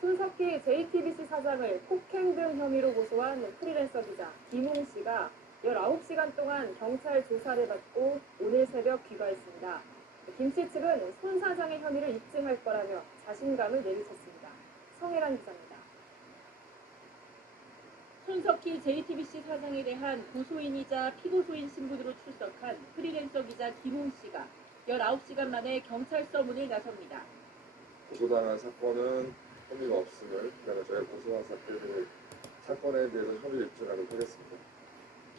손석희 JTBC 사장을 폭행 등 혐의로 고소한 프리랜서 기자 김웅 씨가 19시간 동안 경찰 조사를 받고 오늘 새벽 귀가했습니다. 김 씨 측은 손 사장의 혐의를 입증할 거라며 자신감을 내비쳤습니다. 성혜란 기자입니다. 손석희 JTBC 사장에 대한 고소인이자 피고소인 신분으로 출석한 프리랜서 기자 김웅 씨가 19시간 만에 경찰서 문을 나섭니다. 고소당한 사건은 혐의가 없음을, 그다음에 저희가 고소한 사건에 대해서 혐의를 입증하도록 하겠습니다.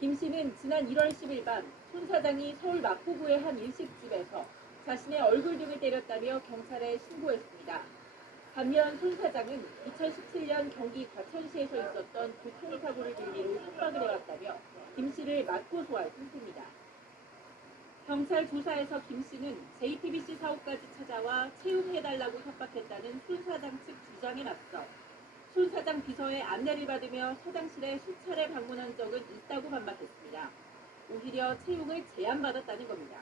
김 씨는 지난 1월 10일 밤 손 사장이 서울 마포구의 한 일식집에서 자신의 얼굴 등을 때렸다며 경찰에 신고했습니다. 반면 손 사장은 2017년 경기 과천시에서 있었던 교통사고를 빌미로 협박을 해왔다며 김 씨를 맞고소할 상태입니다. 경찰 조사에서 김 씨는 JTBC 사옥까지 찾아와 채용해달라고 협박했다는 손 사장 측 주장에 맞서 손 사장 비서의 안내를 받으며 사장실에 수차례 방문한 적은 있다고 반박했습니다. 오히려 채용을 제안받았다는 겁니다.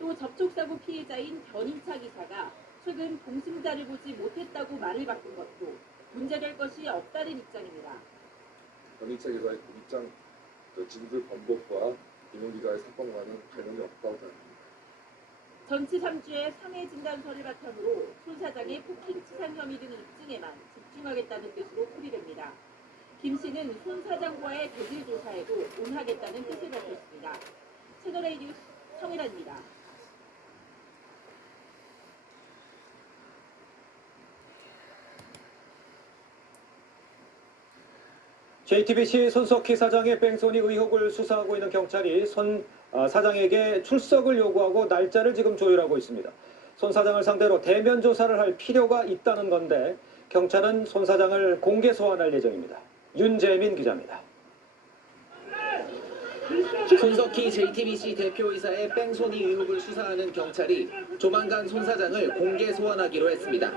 또 접촉사고 피해자인 견인차 기사가 최근 동승자를 보지 못했다고 말을 바꾼 것도 문제될 것이 없다는 입장입니다. 견인차 기사의 입장, 진술 번복과 김웅 기자의 사건과는 관련이 없다고 생각합니다. 전치 3주의 상해 진단서를 바탕으로 손 사장의 폭행 치상 혐의 등 입증에만 집중하겠다는 뜻으로 풀이됩니다. 김 씨는 손 사장과의 대질 조사에도 응하겠다는 뜻을 밝혔습니다. 채널A 뉴스 성혜란입니다. JTBC 손석희 사장의 뺑소니 의혹을 수사하고 있는 경찰이 손 사장에게 출석을 요구하고 날짜를 지금 조율하고 있습니다. 손 사장을 상대로 대면 조사를 할 필요가 있다는 건데 경찰은 손 사장을 공개 소환할 예정입니다. 윤재민 기자입니다. 손석희 JTBC 대표이사의 뺑소니 의혹을 수사하는 경찰이 조만간 손 사장을 공개 소환하기로 했습니다.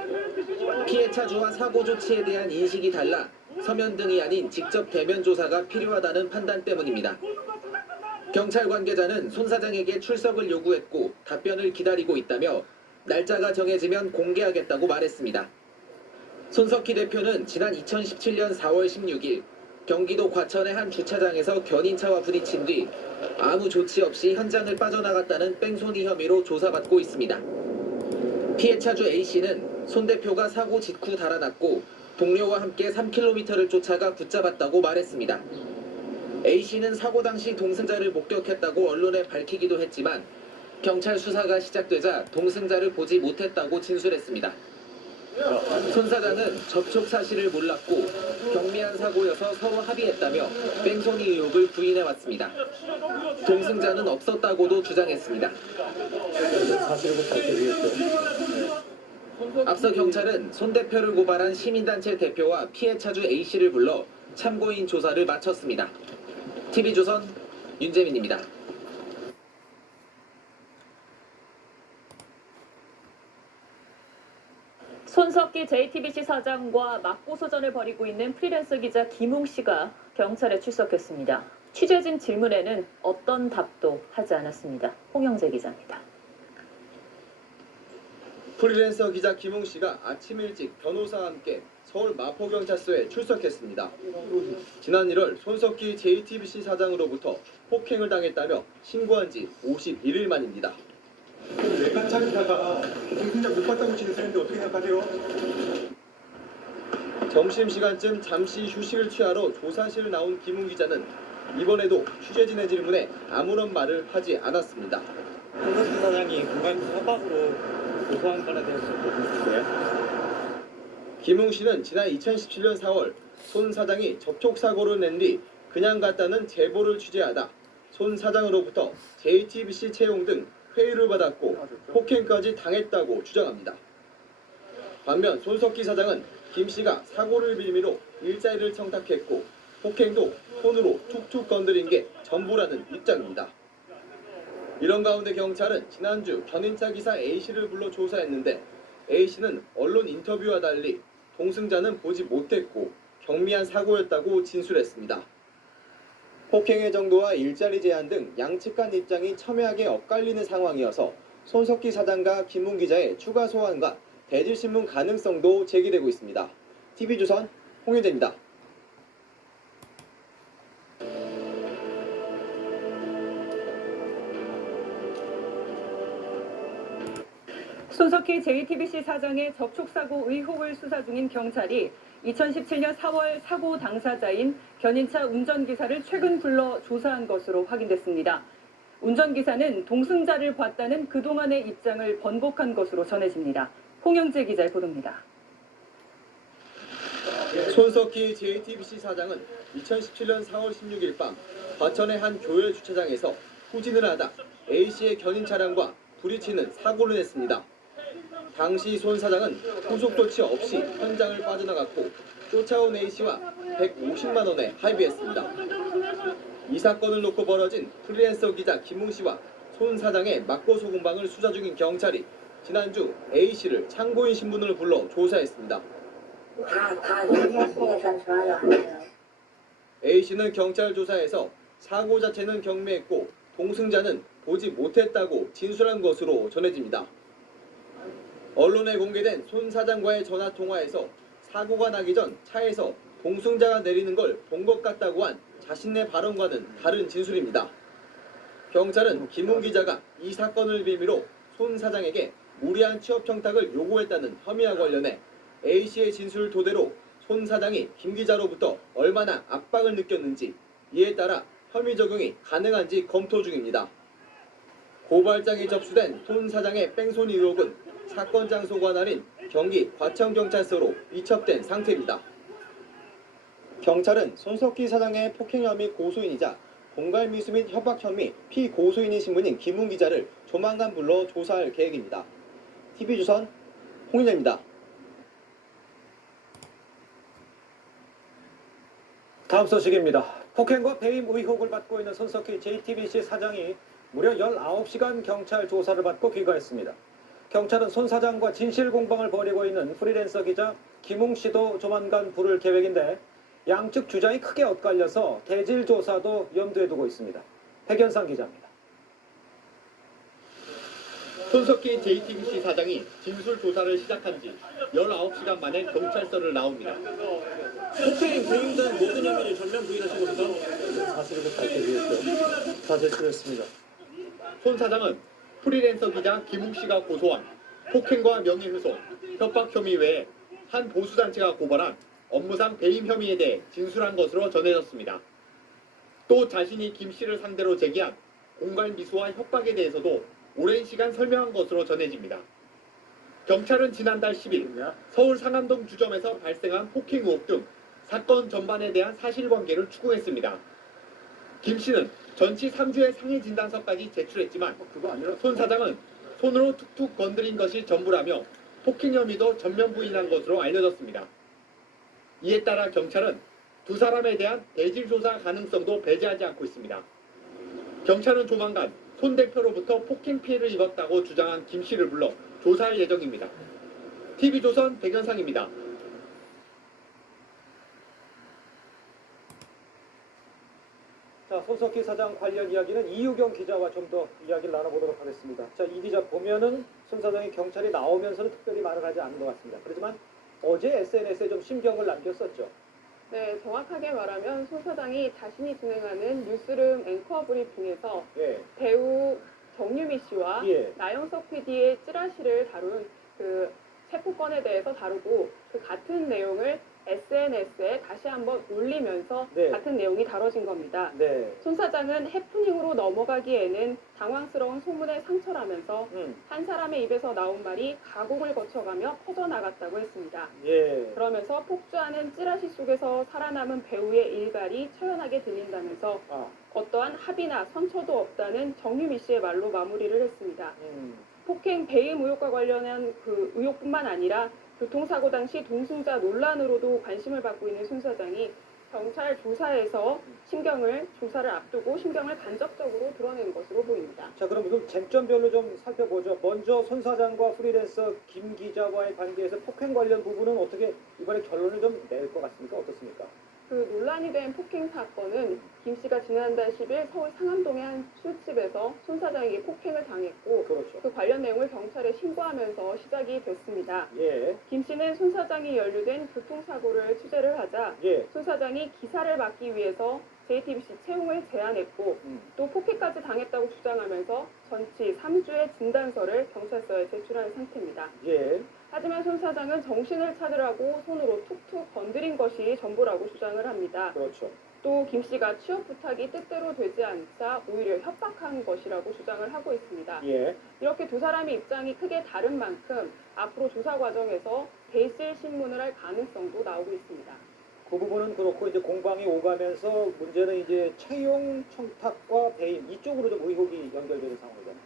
피해 차주와 사고 조치에 대한 인식이 달라 서면 등이 아닌 직접 대면 조사가 필요하다는 판단 때문입니다. 경찰 관계자는 손 사장에게 출석을 요구했고 답변을 기다리고 있다며 날짜가 정해지면 공개하겠다고 말했습니다. 손석희 대표는 지난 2017년 4월 16일 경기도 과천의 한 주차장에서 견인차와 부딪힌 뒤 아무 조치 없이 현장을 빠져나갔다는 뺑소니 혐의로 조사받고 있습니다. 피해 차주 A씨는 손 대표가 사고 직후 달아났고 동료와 함께 3km를 쫓아가 붙잡았다고 말했습니다. A씨는 사고 당시 동승자를 목격했다고 언론에 밝히기도 했지만 경찰 수사가 시작되자 동승자를 보지 못했다고 진술했습니다. 손 사장은 접촉 사실을 몰랐고 경미한 사고여서 서로 합의했다며 뺑소니 의혹을 부인해왔습니다. 동승자는 없었다고도 주장했습니다. 앞서 경찰은 손 대표를 고발한 시민단체 대표와 피해 차주 A씨를 불러 참고인 조사를 마쳤습니다. TV조선 윤재민입니다. 손석희 JTBC 사장과 맞고소전을 벌이고 있는 프리랜서 기자 김웅 씨가 경찰에 출석했습니다. 취재진 질문에는 어떤 답도 하지 않았습니다. 홍영재 기자입니다. 프리랜서 기자 김웅 씨가 아침 일찍 변호사와 함께 서울 마포경찰서에 출석했습니다. 지난 1월 손석희 JTBC 사장으로부터 폭행을 당했다며 신고한 지 51일 만입니다. 내관찰이다가 동승자 못 봤다고 진술했는데 어떻게 생각하세요? 점심시간쯤 잠시 휴식을 취하러 조사실 나온 김웅 기자는 이번에도 취재진의 질문에 아무런 말을 하지 않았습니다. 손석희 사장이 공간에서 협박으로 고소한 건에 대해서 보셨어요? 김웅 씨는 지난 2017년 4월 손 사장이 접촉사고를 낸 뒤 그냥 갔다는 제보를 취재하다 손 사장으로부터 JTBC 채용 등 회유를 받았고 폭행까지 당했다고 주장합니다. 반면 손석희 사장은 김 씨가 사고를 빌미로 일자리를 청탁했고 폭행도 손으로 툭툭 건드린 게 전부라는 입장입니다. 이런 가운데 경찰은 지난주 견인차 기사 A씨를 불러 조사했는데 A씨는 언론 인터뷰와 달리 동승자는 보지 못했고 경미한 사고였다고 진술했습니다. 폭행의 정도와 일자리 제한 등 양측 간 입장이 첨예하게 엇갈리는 상황이어서 손석희 사장과 김웅 기자의 추가 소환과 대질 신문 가능성도 제기되고 있습니다. TV조선 홍윤재입니다. 손석희 JTBC 사장의 접촉사고 의혹을 수사 중인 경찰이 2017년 4월 사고 당사자인 견인차 운전기사를 최근 불러 조사한 것으로 확인됐습니다. 운전기사는 동승자를 봤다는 그동안의 입장을 번복한 것으로 전해집니다. 홍영재 기자의 보도입니다. 손석희 JTBC 사장은 2017년 4월 16일 밤 과천의 한 교회 주차장에서 후진을 하다 A씨의 견인 차량과 부딪히는 사고를 냈습니다. 당시 손 사장은 후속 조치 없이 현장을 빠져나갔고 쫓아온 A씨와 150만 원에 합의했습니다. 이 사건을 놓고 벌어진 프리랜서 기자 김웅 씨와 손 사장의 맞고 소공방을 수사 중인 경찰이 지난주 A씨를 참고인 신분으로 불러 조사했습니다. 다 얘기했으니까 좋아요 안 해요. A씨는 경찰 조사에서 사고 자체는 경미했고 동승자는 보지 못했다고 진술한 것으로 전해집니다. 언론에 공개된 손 사장과의 전화 통화에서 사고가 나기 전 차에서 동승자가 내리는 걸 본 것 같다고 한 자신의 발언과는 다른 진술입니다. 경찰은 김웅 기자가 이 사건을 빌미로 손 사장에게 무리한 취업 청탁을 요구했다는 혐의와 관련해 A씨의 진술 토대로 손 사장이 김 기자로부터 얼마나 압박을 느꼈는지 이에 따라 혐의 적용이 가능한지 검토 중입니다. 고발장이 접수된 손 사장의 뺑소니 의혹은 사건 장소가 아닌 경기 과천경찰서로 이첩된 상태입니다. 경찰은 손석희 사장의 폭행 혐의 고소인이자 공갈 미수 및 협박 혐의 피고소인인 신분인 김웅 기자를 조만간 불러 조사할 계획입니다. TV조선 홍인혜입니다. 다음 소식입니다. 폭행과 배임 의혹을 받고 있는 손석희 JTBC 사장이 무려 19시간 경찰 조사를 받고 귀가했습니다. 경찰은 손 사장과 진실 공방을 벌이고 있는 프리랜서 기자 김웅 씨도 조만간 부를 계획인데 양측 주장이 크게 엇갈려서 대질 조사도 염두에 두고 있습니다. 백연상 기자입니다. 손석희 JTBC 사장이 진술 조사를 시작한 지 19시간 만에 경찰서를 나옵니다. 폭행, 배임 등 모든 혐의를 전면 부인하신 겁니다. 사실을 밝혀주겠죠. 다 제출했습니다. 손 사장은 프리랜서 기자 김웅 씨가 고소한 폭행과 명예훼손, 협박 혐의 외에 한 보수단체가 고발한 업무상 배임 혐의에 대해 진술한 것으로 전해졌습니다. 또 자신이 김 씨를 상대로 제기한 공갈 미수와 협박에 대해서도 오랜 시간 설명한 것으로 전해집니다. 경찰은 지난달 10일 서울 상암동 주점에서 발생한 폭행 의혹 등 사건 전반에 대한 사실관계를 추궁했습니다. 김 씨는 전치 3주의 상해 진단서까지 제출했지만 손 사장은 손으로 툭툭 건드린 것이 전부라며 폭행 혐의도 전면 부인한 것으로 알려졌습니다. 이에 따라 경찰은 두 사람에 대한 대질 조사 가능성도 배제하지 않고 있습니다. 경찰은 조만간 손 대표로부터 폭행 피해를 입었다고 주장한 김 씨를 불러 조사할 예정입니다. TV조선 백연상입니다. 자, 손석희 사장 관련 이야기는 이유경 기자와 좀 더 이야기를 나눠보도록 하겠습니다. 자, 이 기자 보면은 손 사장이 경찰이 나오면서는 특별히 말을 하지 않은 것 같습니다. 그렇지만 어제 SNS에 좀 심경을 남겼었죠. 네, 정확하게 말하면 손 사장이 자신이 진행하는 뉴스룸 앵커 브리핑에서 예, 배우 정유미 씨와 예. 나영석 PD의 찌라시를 다룬 그 체포건에 대해서 다루고 그 같은 내용을 SNS에 다시 한번 올리면서 네. 같은 내용이 다뤄진 겁니다. 네. 손 사장은 해프닝으로 넘어가기에는 당황스러운 소문에 상처라면서 한 사람의 입에서 나온 말이 가공을 거쳐가며 퍼져나갔다고 했습니다. 예. 그러면서 폭주하는 찌라시 속에서 살아남은 배우의 일갈이 처연하게 들린다면서 아, 어떠한 합의나 선처도 없다는 정유미 씨의 말로 마무리를 했습니다. 폭행 배임 의혹과 관련한 그 의혹뿐만 아니라 교통사고 당시 동승자 논란으로도 관심을 받고 있는 손 사장이 경찰 조사에서 조사를 앞두고 심경을 간접적으로 드러낸 것으로 보입니다. 자, 그럼 그 쟁점별로 좀 살펴보죠. 먼저 손 사장과 프리랜서 김 기자와의 관계에서 폭행 관련 부분은 어떻게 이번에 결론을 좀 낼 것 같습니까? 어떻습니까? 그 논란이 된 폭행 사건은 김 씨가 지난달 10일 서울 상암동의 한 술집에서 손 사장에게 폭행을 당했고 그렇죠. 그 관련 내용을 경찰에 신고하면서 시작이 됐습니다. 예. 김 씨는 손 사장이 연루된 교통사고를 취재를 하자 예. 손 사장이 기사를 막기 위해서 JTBC 채용을 제안했고 또 폭행까지 당했다고 주장하면서 전치 3주의 진단서를 경찰서에 제출한 상태입니다. 예. 하지만 손 사장은 정신을 차리라고 손으로 툭툭 건드린 것이 전부라고 주장을 합니다. 그렇죠. 또 김 씨가 취업 부탁이 뜻대로 되지 않자 오히려 협박한 것이라고 주장을 하고 있습니다. 예. 이렇게 두 사람의 입장이 크게 다른 만큼 앞으로 조사 과정에서 대실 신문을 할 가능성도 나오고 있습니다. 그 부분은 그렇고 이제 공방이 오가면서 문제는 이제 채용 청탁과 배임 이쪽으로 좀 의혹이 연결되는 상황이잖아요.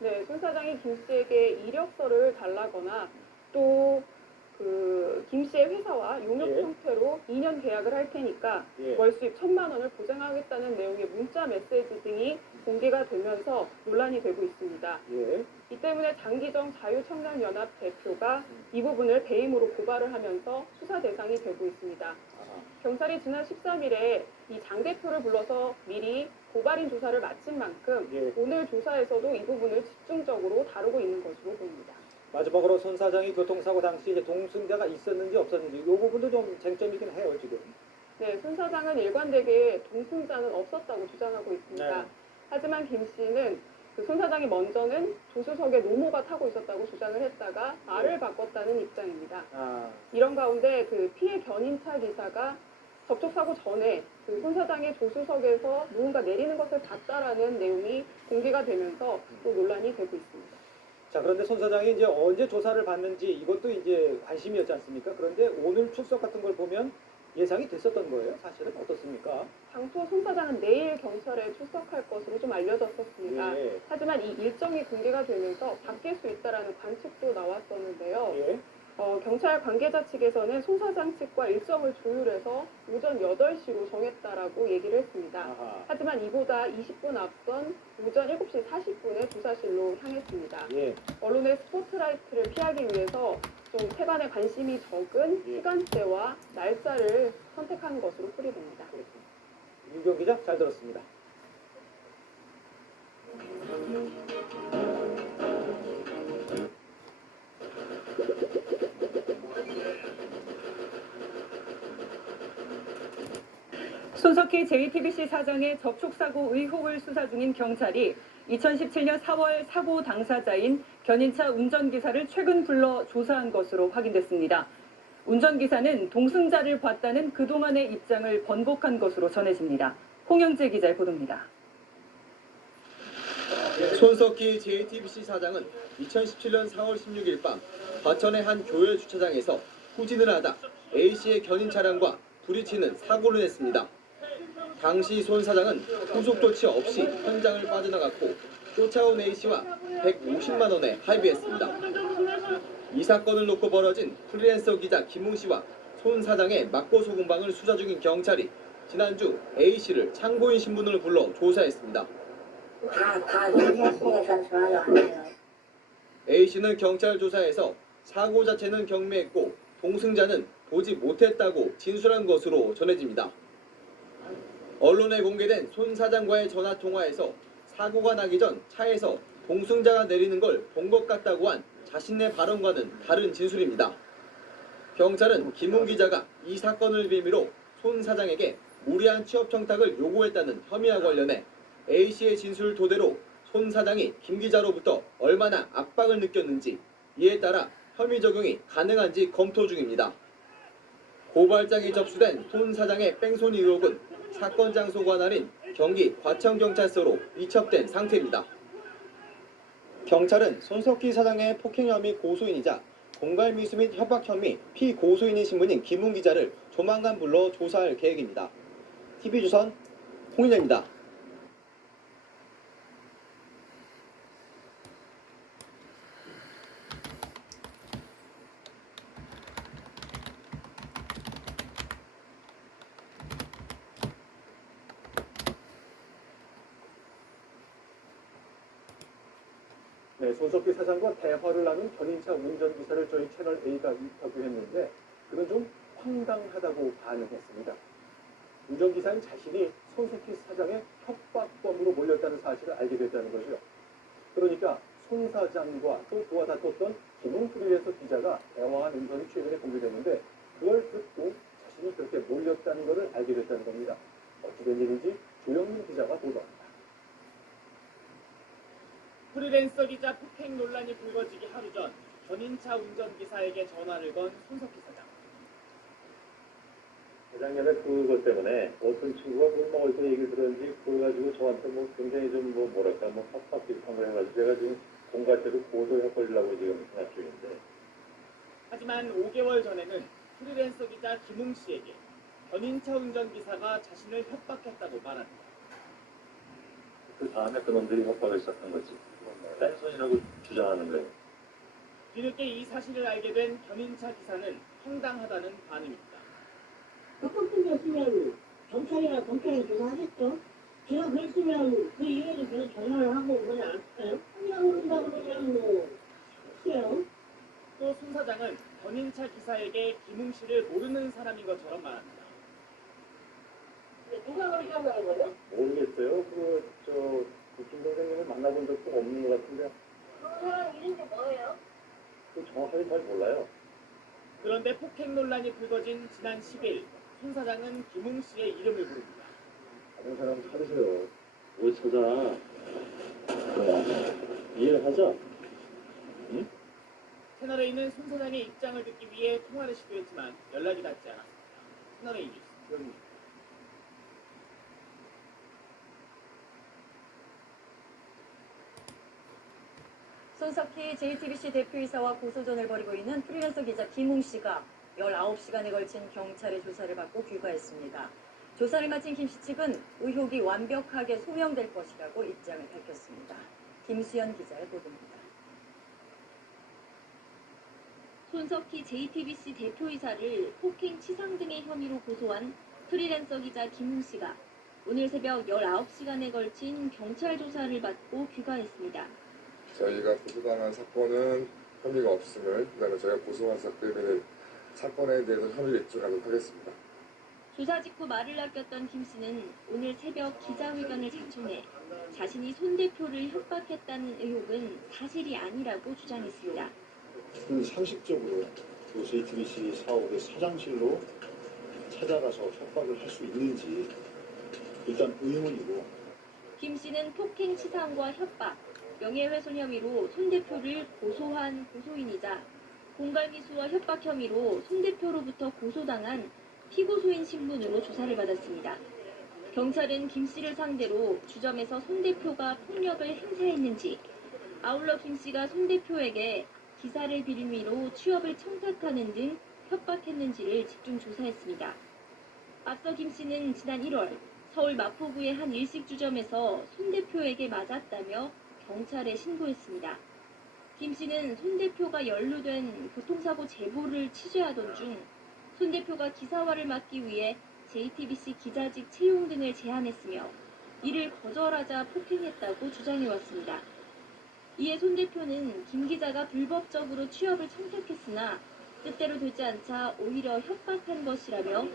네, 손 사장이 김 씨에게 이력서를 달라거나 또 김 씨의 회사와 용역 예. 형태로 2년 계약을 할 테니까 예. 월 수입 1,000만 원을 보장하겠다는 내용의 문자 메시지 등이 공개가 되면서 논란이 되고 있습니다. 예. 이 때문에 장기정 자유청년연합 대표가 이 부분을 배임으로 고발을 하면서 수사 대상이 되고 있습니다. 경찰이 지난 13일에 이 장 대표를 불러서 미리 고발인 조사를 마친 만큼 예. 오늘 조사에서도 이 부분을 집중적으로 다루고 있는 것으로 보입니다. 마지막으로 손 사장이 교통사고 당시 이제 동승자가 있었는지 없었는지 이 부분도 좀 쟁점이긴 해요 지금. 네, 손 사장은 일관되게 동승자는 없었다고 주장하고 있습니다. 네. 하지만 김 씨는 손 사장이 먼저는 조수석에 노모가 타고 있었다고 주장을 했다가 말을 바꿨다는 입장입니다. 이런 가운데 피해 견인차 기사가 접촉사고 전에 손 사장의 조수석에서 누군가 내리는 것을 봤다라는 내용이 공개가 되면서 또 논란이 되고 있습니다. 자, 그런데 손 사장이 이제 언제 조사를 받는지 이것도 이제 관심이었지 않습니까? 그런데 오늘 출석 같은 걸 보면 예상이 됐었던 거예요. 사실은 어떻습니까? 당초 손 사장은 내일 경찰에 출석할 것으로 좀 알려졌었습니다. 예. 하지만 이 일정이 공개가 되면서 바뀔 수 있다라는 관측도 나왔었는데요. 예. 경찰 관계자 측에서는 손 사장 측과 일정을 조율해서 오전 8시로 정했다라고 얘기를 했습니다. 아하. 하지만 이보다 20분 앞선 오전 7시 40분에 조사실로 향했습니다. 예. 언론의 스포트라이트를 피하기 위해서 좀 태반에 관심이 적은 예. 시간대와 날짜를 선택한 것으로 풀이됩니다. 윤경 기자 잘 들었습니다. 손석희 JTBC 사장의 접촉사고 의혹을 수사 중인 경찰이 2017년 4월 사고 당사자인 견인차 운전기사를 최근 불러 조사한 것으로 확인됐습니다. 운전기사는 동승자를 봤다는 그동안의 입장을 번복한 것으로 전해집니다. 홍영재 기자의 보도입니다. 손석희 JTBC 사장은 2017년 4월 16일 밤 과천의 한 교회 주차장에서 후진을 하다 A씨의 견인 차량과 부딪히는 사고를 냈습니다. 당시 손 사장은 후속 조치 없이 현장을 빠져나갔고 쫓아온 A씨와 150만 원에 합의했습니다. 이 사건을 놓고 벌어진 프리랜서 기자 김웅씨와 손 사장의 맞고소 공방을 수사 중인 경찰이 지난주 A씨를 참고인 신분을 불러 조사했습니다. 다 얘기했으니까 전 전화도 안 해요. A씨는 경찰 조사에서 사고 자체는 경미했고 동승자는 보지 못했다고 진술한 것으로 전해집니다. 언론에 공개된 손 사장과의 전화 통화에서 사고가 나기 전 차에서 동승자가 내리는 걸 본 것 같다고 한 자신의 발언과는 다른 진술입니다. 경찰은 김웅 기자가 이 사건을 빌미로 손 사장에게 무리한 취업 청탁을 요구했다는 혐의와 관련해 A씨의 진술 토대로 손 사장이 김 기자로부터 얼마나 압박을 느꼈는지 이에 따라 혐의 적용이 가능한지 검토 중입니다. 고발장이 접수된 손 사장의 뺑소니 의혹은 사건 장소가 아닌 경기 과천경찰서로 이첩된 상태입니다. 경찰은 손석희 사장의 폭행 혐의 고소인이자 공갈 미수 및 협박 혐의 피고소인인 신분인 김웅 기자를 조만간 불러 조사할 계획입니다. TV조선 홍인재입니다. 네, 손석희 사장과 대화를 나눈 견인차 운전기사를 저희 채널 A가 인터뷰했는데 그는 좀 황당하다고 반응했습니다. 운전기사는 자신이 손석희 사장의 협박범으로 몰렸다는 사실을 알게 됐다는 거죠. 그러니까 손 사장과 또 그와 다퉜던 김웅 프리랜서 기자가 대화한 음성이 최근에 공개됐는데 그걸 듣고 자신이 그렇게 몰렸다는 것을 알게 됐다는 겁니다. 어찌된 일인지 조영민 기자가 보도합니다. 프리랜서 기자 폭행 논란이 불거지기 하루 전 견인차 운전기사에게 전화를 건 손석희 사장. 재작년에 그것 때문에 어떤 친구가 물 먹을 때 얘기를 들었는지 그걸 가지고 저한테 뭐 굉장히 좀 뭐랄까 협박 비슷한 걸 해가지고 제가 지금 공갈대로 고소해버리려고 지금 생각 중인데. 하지만 5개월 전에는 프리랜서 기자 김웅 씨에게 견인차 운전기사가 자신을 협박했다고 말합니다. 그 다음에 그놈들이 협박을 시작한 거지. 딴소리라고 주장하는 거예요. 뒤늦게 이 사실을 알게 된 견인차 기사는 황당하다는 반응입니다. 협박범이었으면 경찰이나 검찰이 조사하겠죠. 제가 그랬으면 그 이유를 계속 전화를 하고 그러지 않았어요? 그냥 그런다고 그냥 글쎄요. 또 손 사장은 견인차 기사에게 김웅 씨를 모르는 사람인 것처럼 말합니다. 누가 그렇게 한다는 거예요? 모르겠어요. 김 선생님을 만나본 적도 없는 것 같은데 그 사람 이름이 뭐예요? 정확하게 잘 몰라요. 그런데 폭행 논란이 불거진 지난 10일 손 사장은 김웅 씨의 이름을 부릅니다. 다른 사람 찾으세요. 뭘 찾아? 이해를 하자. 채널A는 손 사장의 입장을 듣기 위해 통화를 시도했지만 연락이 닿지 않았습니다. 채널A 뉴스 조영입니다. 손석희 JTBC 대표이사와 고소전을 벌이고 있는 프리랜서 기자 김웅 씨가 19시간에 걸친 경찰의 조사를 받고 귀가했습니다. 조사를 마친 김 씨 측은 의혹이 완벽하게 소명될 것이라고 입장을 밝혔습니다. 김수연 기자의 보도입니다. 손석희 JTBC 대표이사를 폭행 치상 등의 혐의로 고소한 프리랜서 기자 김웅 씨가 오늘 새벽 19시간에 걸친 경찰 조사를 받고 귀가했습니다. 저희가 고소당한 사건은 혐의가 없음을, 그다음에 저희가 고소한 사건에 대해서 혐의를 입증하도록 하겠습니다. 조사 직후 말을 아꼈던 김 씨는 오늘 새벽 기자회견을 자청해 자신이 손 대표를 협박했다는 의혹은 사실이 아니라고 주장했습니다. 상식적으로 그 JTBC 사옥의 사장실로 찾아가서 협박을 할 수 있는지 일단 의문이고. 김 씨는 폭행 치상과 협박, 명예훼손 혐의로 손 대표를 고소한 고소인이자 공갈미수와 협박 혐의로 손 대표로부터 고소당한 피고소인 신분으로 조사를 받았습니다. 경찰은 김 씨를 상대로 주점에서 손 대표가 폭력을 행사했는지, 아울러 김 씨가 손 대표에게 기사를 빌미로 취업을 청탁하는 등 협박했는지를 집중 조사했습니다. 앞서 김 씨는 지난 1월 서울 마포구의 한 일식주점에서 손 대표에게 맞았다며 경찰에 신고했습니다. 김 씨는 손 대표가 연루된 교통사고 제보를 취재하던 중 손 대표가 기사화를 막기 위해 JTBC 기자직 채용 등을 제안했으며 이를 거절하자 폭행했다고 주장해왔습니다. 이에 손 대표는 김 기자가 불법적으로 취업을 청탁했으나 뜻대로 되지 않자 오히려 협박한 것이라며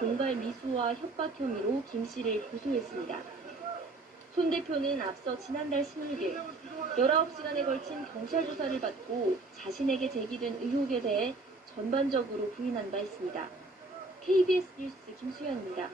공갈 미수와 협박 혐의로 김 씨를 고소했습니다. 손 대표는 앞서 지난달 16일 19시간에 걸친 경찰 조사를 받고 자신에게 제기된 의혹에 대해 전반적으로 부인한 바 있습니다. KBS 뉴스 김수현입니다.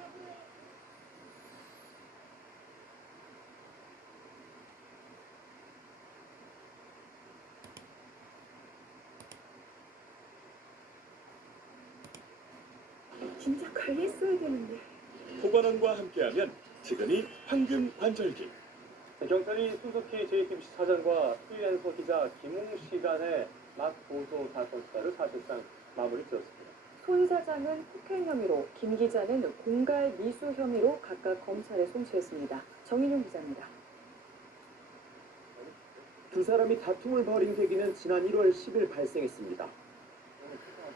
진짜 관리했어야 되는데. 포관원과 함께하면 지금이 황금 관절기. 경찰이 손석희 JTBC 사장과 프리랜서 기자 김웅 씨 간의 맞고소 사건 수사를 사실상 마무리 지었습니다. 손 사장은 폭행 혐의로, 김 기자는 공갈 미수 혐의로 각각 검찰에 송치했습니다. 정인용 기자입니다. 두 사람이 다툼을 벌인 계기는 지난 1월 10일 발생했습니다.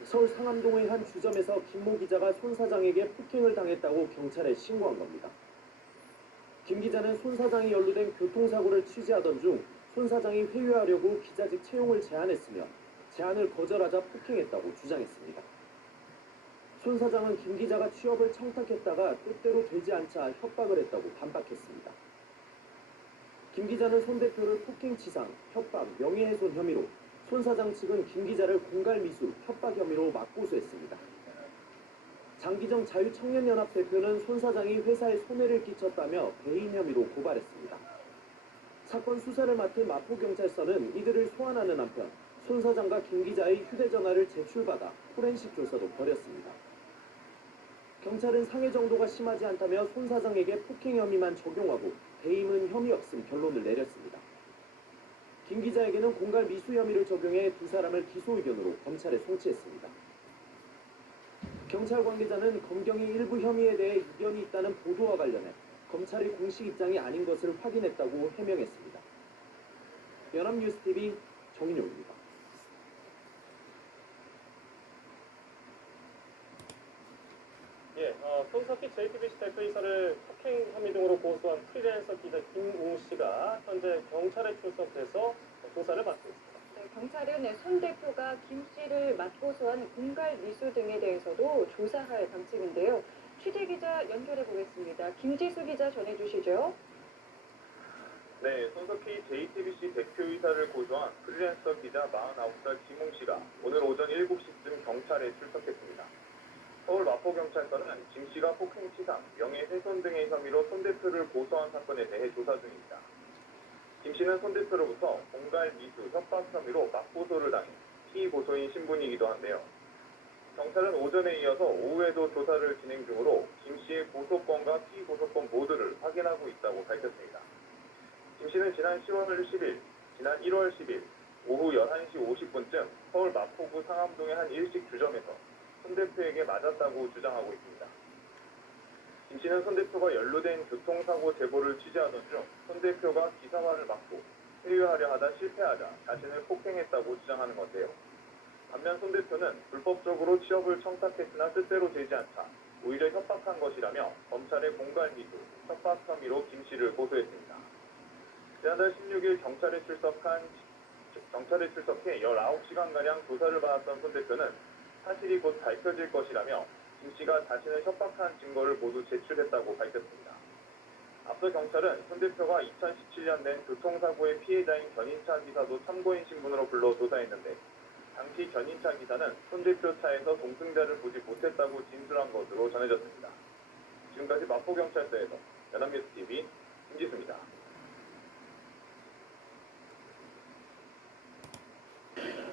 서울 상암동의 한 주점에서 김모 기자가 손 사장에게 폭행을 당했다고 경찰에 신고한 겁니다. 김 기자는 손 사장이 연루된 교통사고를 취재하던 중 손 사장이 회유하려고 기자직 채용을 제안했으며 제안을 거절하자 폭행했다고 주장했습니다. 손 사장은 김 기자가 취업을 청탁했다가 뜻대로 되지 않자 협박을 했다고 반박했습니다. 김 기자는 손 대표를 폭행치상, 협박, 명예훼손 혐의로, 손 사장 측은 김 기자를 공갈미수, 협박 혐의로 맞고소했습니다. 장기정 자유청년연합 대표는 손 사장이 회사에 손해를 끼쳤다며 배임 혐의로 고발했습니다. 사건 수사를 맡은 마포경찰서는 이들을 소환하는 한편 손 사장과 김 기자의 휴대전화를 제출받아 포렌식 조사도 벌였습니다. 경찰은 상해 정도가 심하지 않다며 손 사장에게 폭행 혐의만 적용하고 배임은 혐의 없음 결론을 내렸습니다. 김 기자에게는 공갈 미수 혐의를 적용해 두 사람을 기소 의견으로 검찰에 송치했습니다. 경찰 관계자는 검경이 일부 혐의에 대해 이견이 있다는 보도와 관련해 검찰의 공식 입장이 아닌 것을 확인했다고 해명했습니다. 연합뉴스TV 정인용입니다. 손석희 JTBC 대표이사를 폭행 혐의 등으로 고소한 프리랜서 기자 김웅 씨가 현재 경찰에 출석해서 조사를 받고 있습니다. 경찰은 손 대표가 김 씨를 맞고소한 공갈 미수 등에 대해서도 조사할 방침인데요. 취재 기자 연결해 보겠습니다. 김지수 기자 전해주시죠. 네, 손석희 JTBC 대표이사를 고소한 프리랜서 기자 49살 김웅 씨가 오늘 오전 7시쯤 경찰에 출석했습니다. 서울 마포경찰서는 김 씨가 폭행치상, 명예훼손 등의 혐의로 손 대표를 고소한 사건에 대해 조사 중입니다. 김 씨는 손 대표로부터 공갈 미수, 협박 혐의로 맞고소를 당해 피고소인 신분이기도 한데요. 경찰은 오전에 이어서 오후에도 조사를 진행 중으로 김 씨의 고소권과 피고소권 모두를 확인하고 있다고 밝혔습니다. 김 씨는 지난 10월 10일, 지난 1월 10일 오후 11시 50분쯤 서울 마포구 상암동의 한 일식 주점에서 손 대표에게 맞았다고 주장하고 있습니다. 김 씨는 손 대표가 연루된 교통사고 제보를 취재하던 중 손 대표가 기사화를 막고 회유하려 하다 실패하자 자신을 폭행했다고 주장하는 건데요. 반면 손 대표는 불법적으로 취업을 청탁했으나 뜻대로 되지 않자 오히려 협박한 것이라며 검찰의 공갈 미수, 협박 혐의로 김 씨를 고소했습니다. 지난달 16일 경찰에 출석해 19시간가량 조사를 받았던 손 대표는 사실이 곧 밝혀질 것이라며 김 씨가 자신을 협박한 증거를 모두 제출했다고 밝혔습니다. 앞서 경찰은 손 대표가 2017년 낸 교통사고의 피해자인 견인차 기사도 참고인 신분으로 불러 조사했는데 당시 견인차 기사는 손 대표 차에서 동승자를 보지 못했다고 진술한 것으로 전해졌습니다. 지금까지 마포경찰서에서 연합뉴스TV 김지수입니다.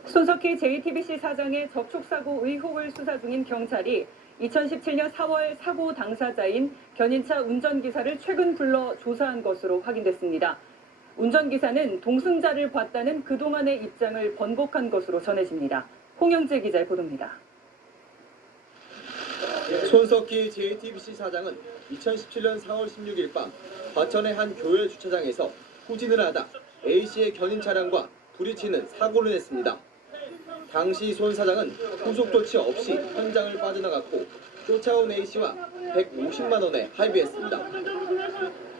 손석희 JTBC 사장의 접촉사고 의혹을 수사 중인 경찰이 2017년 4월 사고 당사자인 견인차 운전기사를 최근 불러 조사한 것으로 확인됐습니다. 운전기사는 동승자를 봤다는 그동안의 입장을 번복한 것으로 전해집니다. 홍영재 기자의 보도입니다. 손석희 JTBC 사장은 2017년 4월 16일 밤 과천의 한 교회 주차장에서 후진을 하다 A씨의 견인 차량과 부딪히는 사고를 냈습니다. 당시 손 사장은 후속 조치 없이 현장을 빠져나갔고 쫓아온 A씨와 150만 원에 합의했습니다.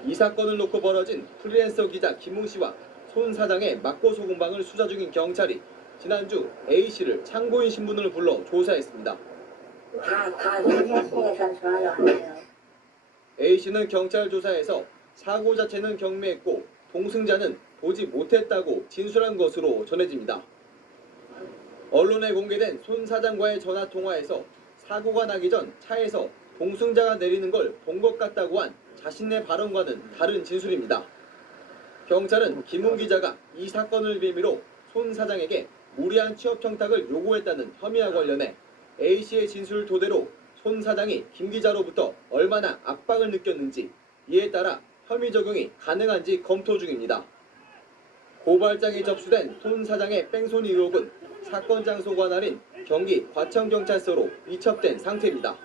이 사건을 놓고 벌어진 프리랜서 기자 김웅씨와 손 사장의 맞고소 공방을 수사 중인 경찰이 지난주 A씨를 참고인 신분으로 불러 조사했습니다. A씨는 경찰 조사에서 사고 자체는 경미했고 동승자는 보지 못했다고 진술한 것으로 전해집니다. 언론에 공개된 손 사장과의 전화 통화에서 사고가 나기 전 차에서 동승자가 내리는 걸 본 것 같다고 한 자신의 발언과는 다른 진술입니다. 경찰은 김웅 기자가 이 사건을 빌미로 손 사장에게 무리한 취업 청탁을 요구했다는 혐의와 관련해 A씨의 진술 토대로 손 사장이 김 기자로부터 얼마나 압박을 느꼈는지 이에 따라 혐의 적용이 가능한지 검토 중입니다. 고발장이 접수된 손 사장의 뺑소니 의혹은 사건 장소가 아닌 경기 과천경찰서로 이첩된 상태입니다.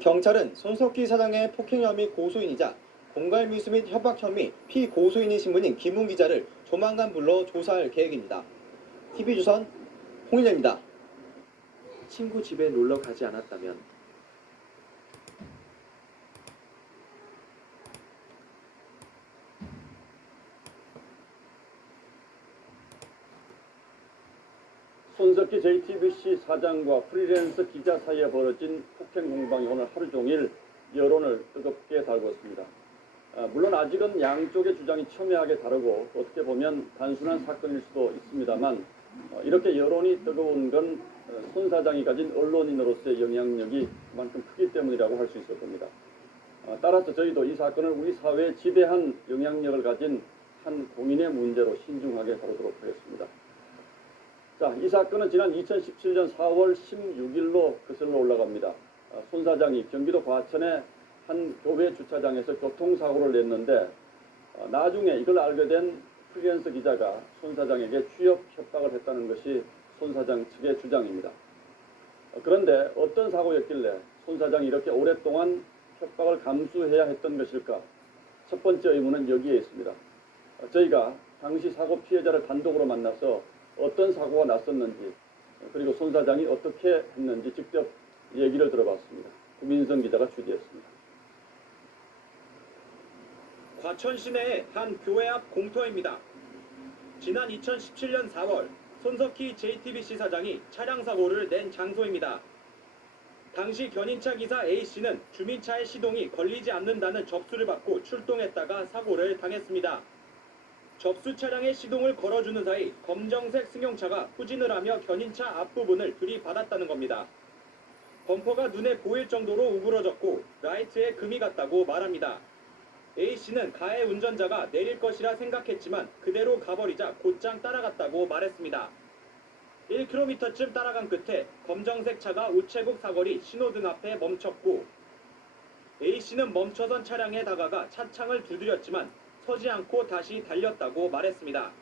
경찰은 손석희 사장의 폭행 혐의 고소인이자 공갈 미수 및 협박 혐의 피고소인인 신분인 김웅 기자를 조만간 불러 조사할 계획입니다. TV조선 홍인혜입니다. 친구 집에 놀러 가지 않았다면 손석희 JTBC 사장과 프리랜서 기자 사이에 벌어진 폭행 공방이 오늘 하루 종일 여론을 뜨겁게 달궜습니다. 물론 아직은 양쪽의 주장이 첨예하게 다르고 어떻게 보면 단순한 사건일 수도 있습니다만 이렇게 여론이 뜨거운 건 손 사장이 가진 언론인으로서의 영향력이 그만큼 크기 때문이라고 할 수 있을 겁니다. 따라서 저희도 이 사건을 우리 사회에 지대한 영향력을 가진 한 공인의 문제로 신중하게 다루도록 하겠습니다. 자, 이 사건은 지난 2017년 4월 16일로 거슬러 올라갑니다. 손 사장이 경기도 과천의 한 교회 주차장에서 교통사고를 냈는데 나중에 이걸 알게 된 프리랜서 기자가 손 사장에게 취업 협박을 했다는 것이 손 사장 측의 주장입니다. 그런데 어떤 사고였길래 손 사장이 이렇게 오랫동안 협박을 감수해야 했던 것일까? 첫 번째 의문은 여기에 있습니다. 저희가 당시 사고 피해자를 단독으로 만나서 어떤 사고가 났었는지 그리고 손 사장이 어떻게 했는지 직접 얘기를 들어봤습니다. 구민성 기자가 취재했습니다. 과천 시내의 한 교회 앞 공터입니다. 지난 2017년 4월 손석희 JTBC 사장이 차량 사고를 낸 장소입니다. 당시 견인차 기사 A씨는 주민차의 시동이 걸리지 않는다는 접수를 받고 출동했다가 사고를 당했습니다. 접수 차량의 시동을 걸어주는 사이 검정색 승용차가 후진을 하며 견인차 앞부분을 들이받았다는 겁니다. 범퍼가 눈에 보일 정도로 우그러졌고 라이트에 금이 갔다고 말합니다. A씨는 가해 운전자가 내릴 것이라 생각했지만 그대로 가버리자 곧장 따라갔다고 말했습니다. 1km쯤 따라간 끝에 검정색 차가 우체국 사거리 신호등 앞에 멈췄고 A씨는 멈춰선 차량에 다가가 차창을 두드렸지만 서지 않고 다시 달렸다고 말했습니다.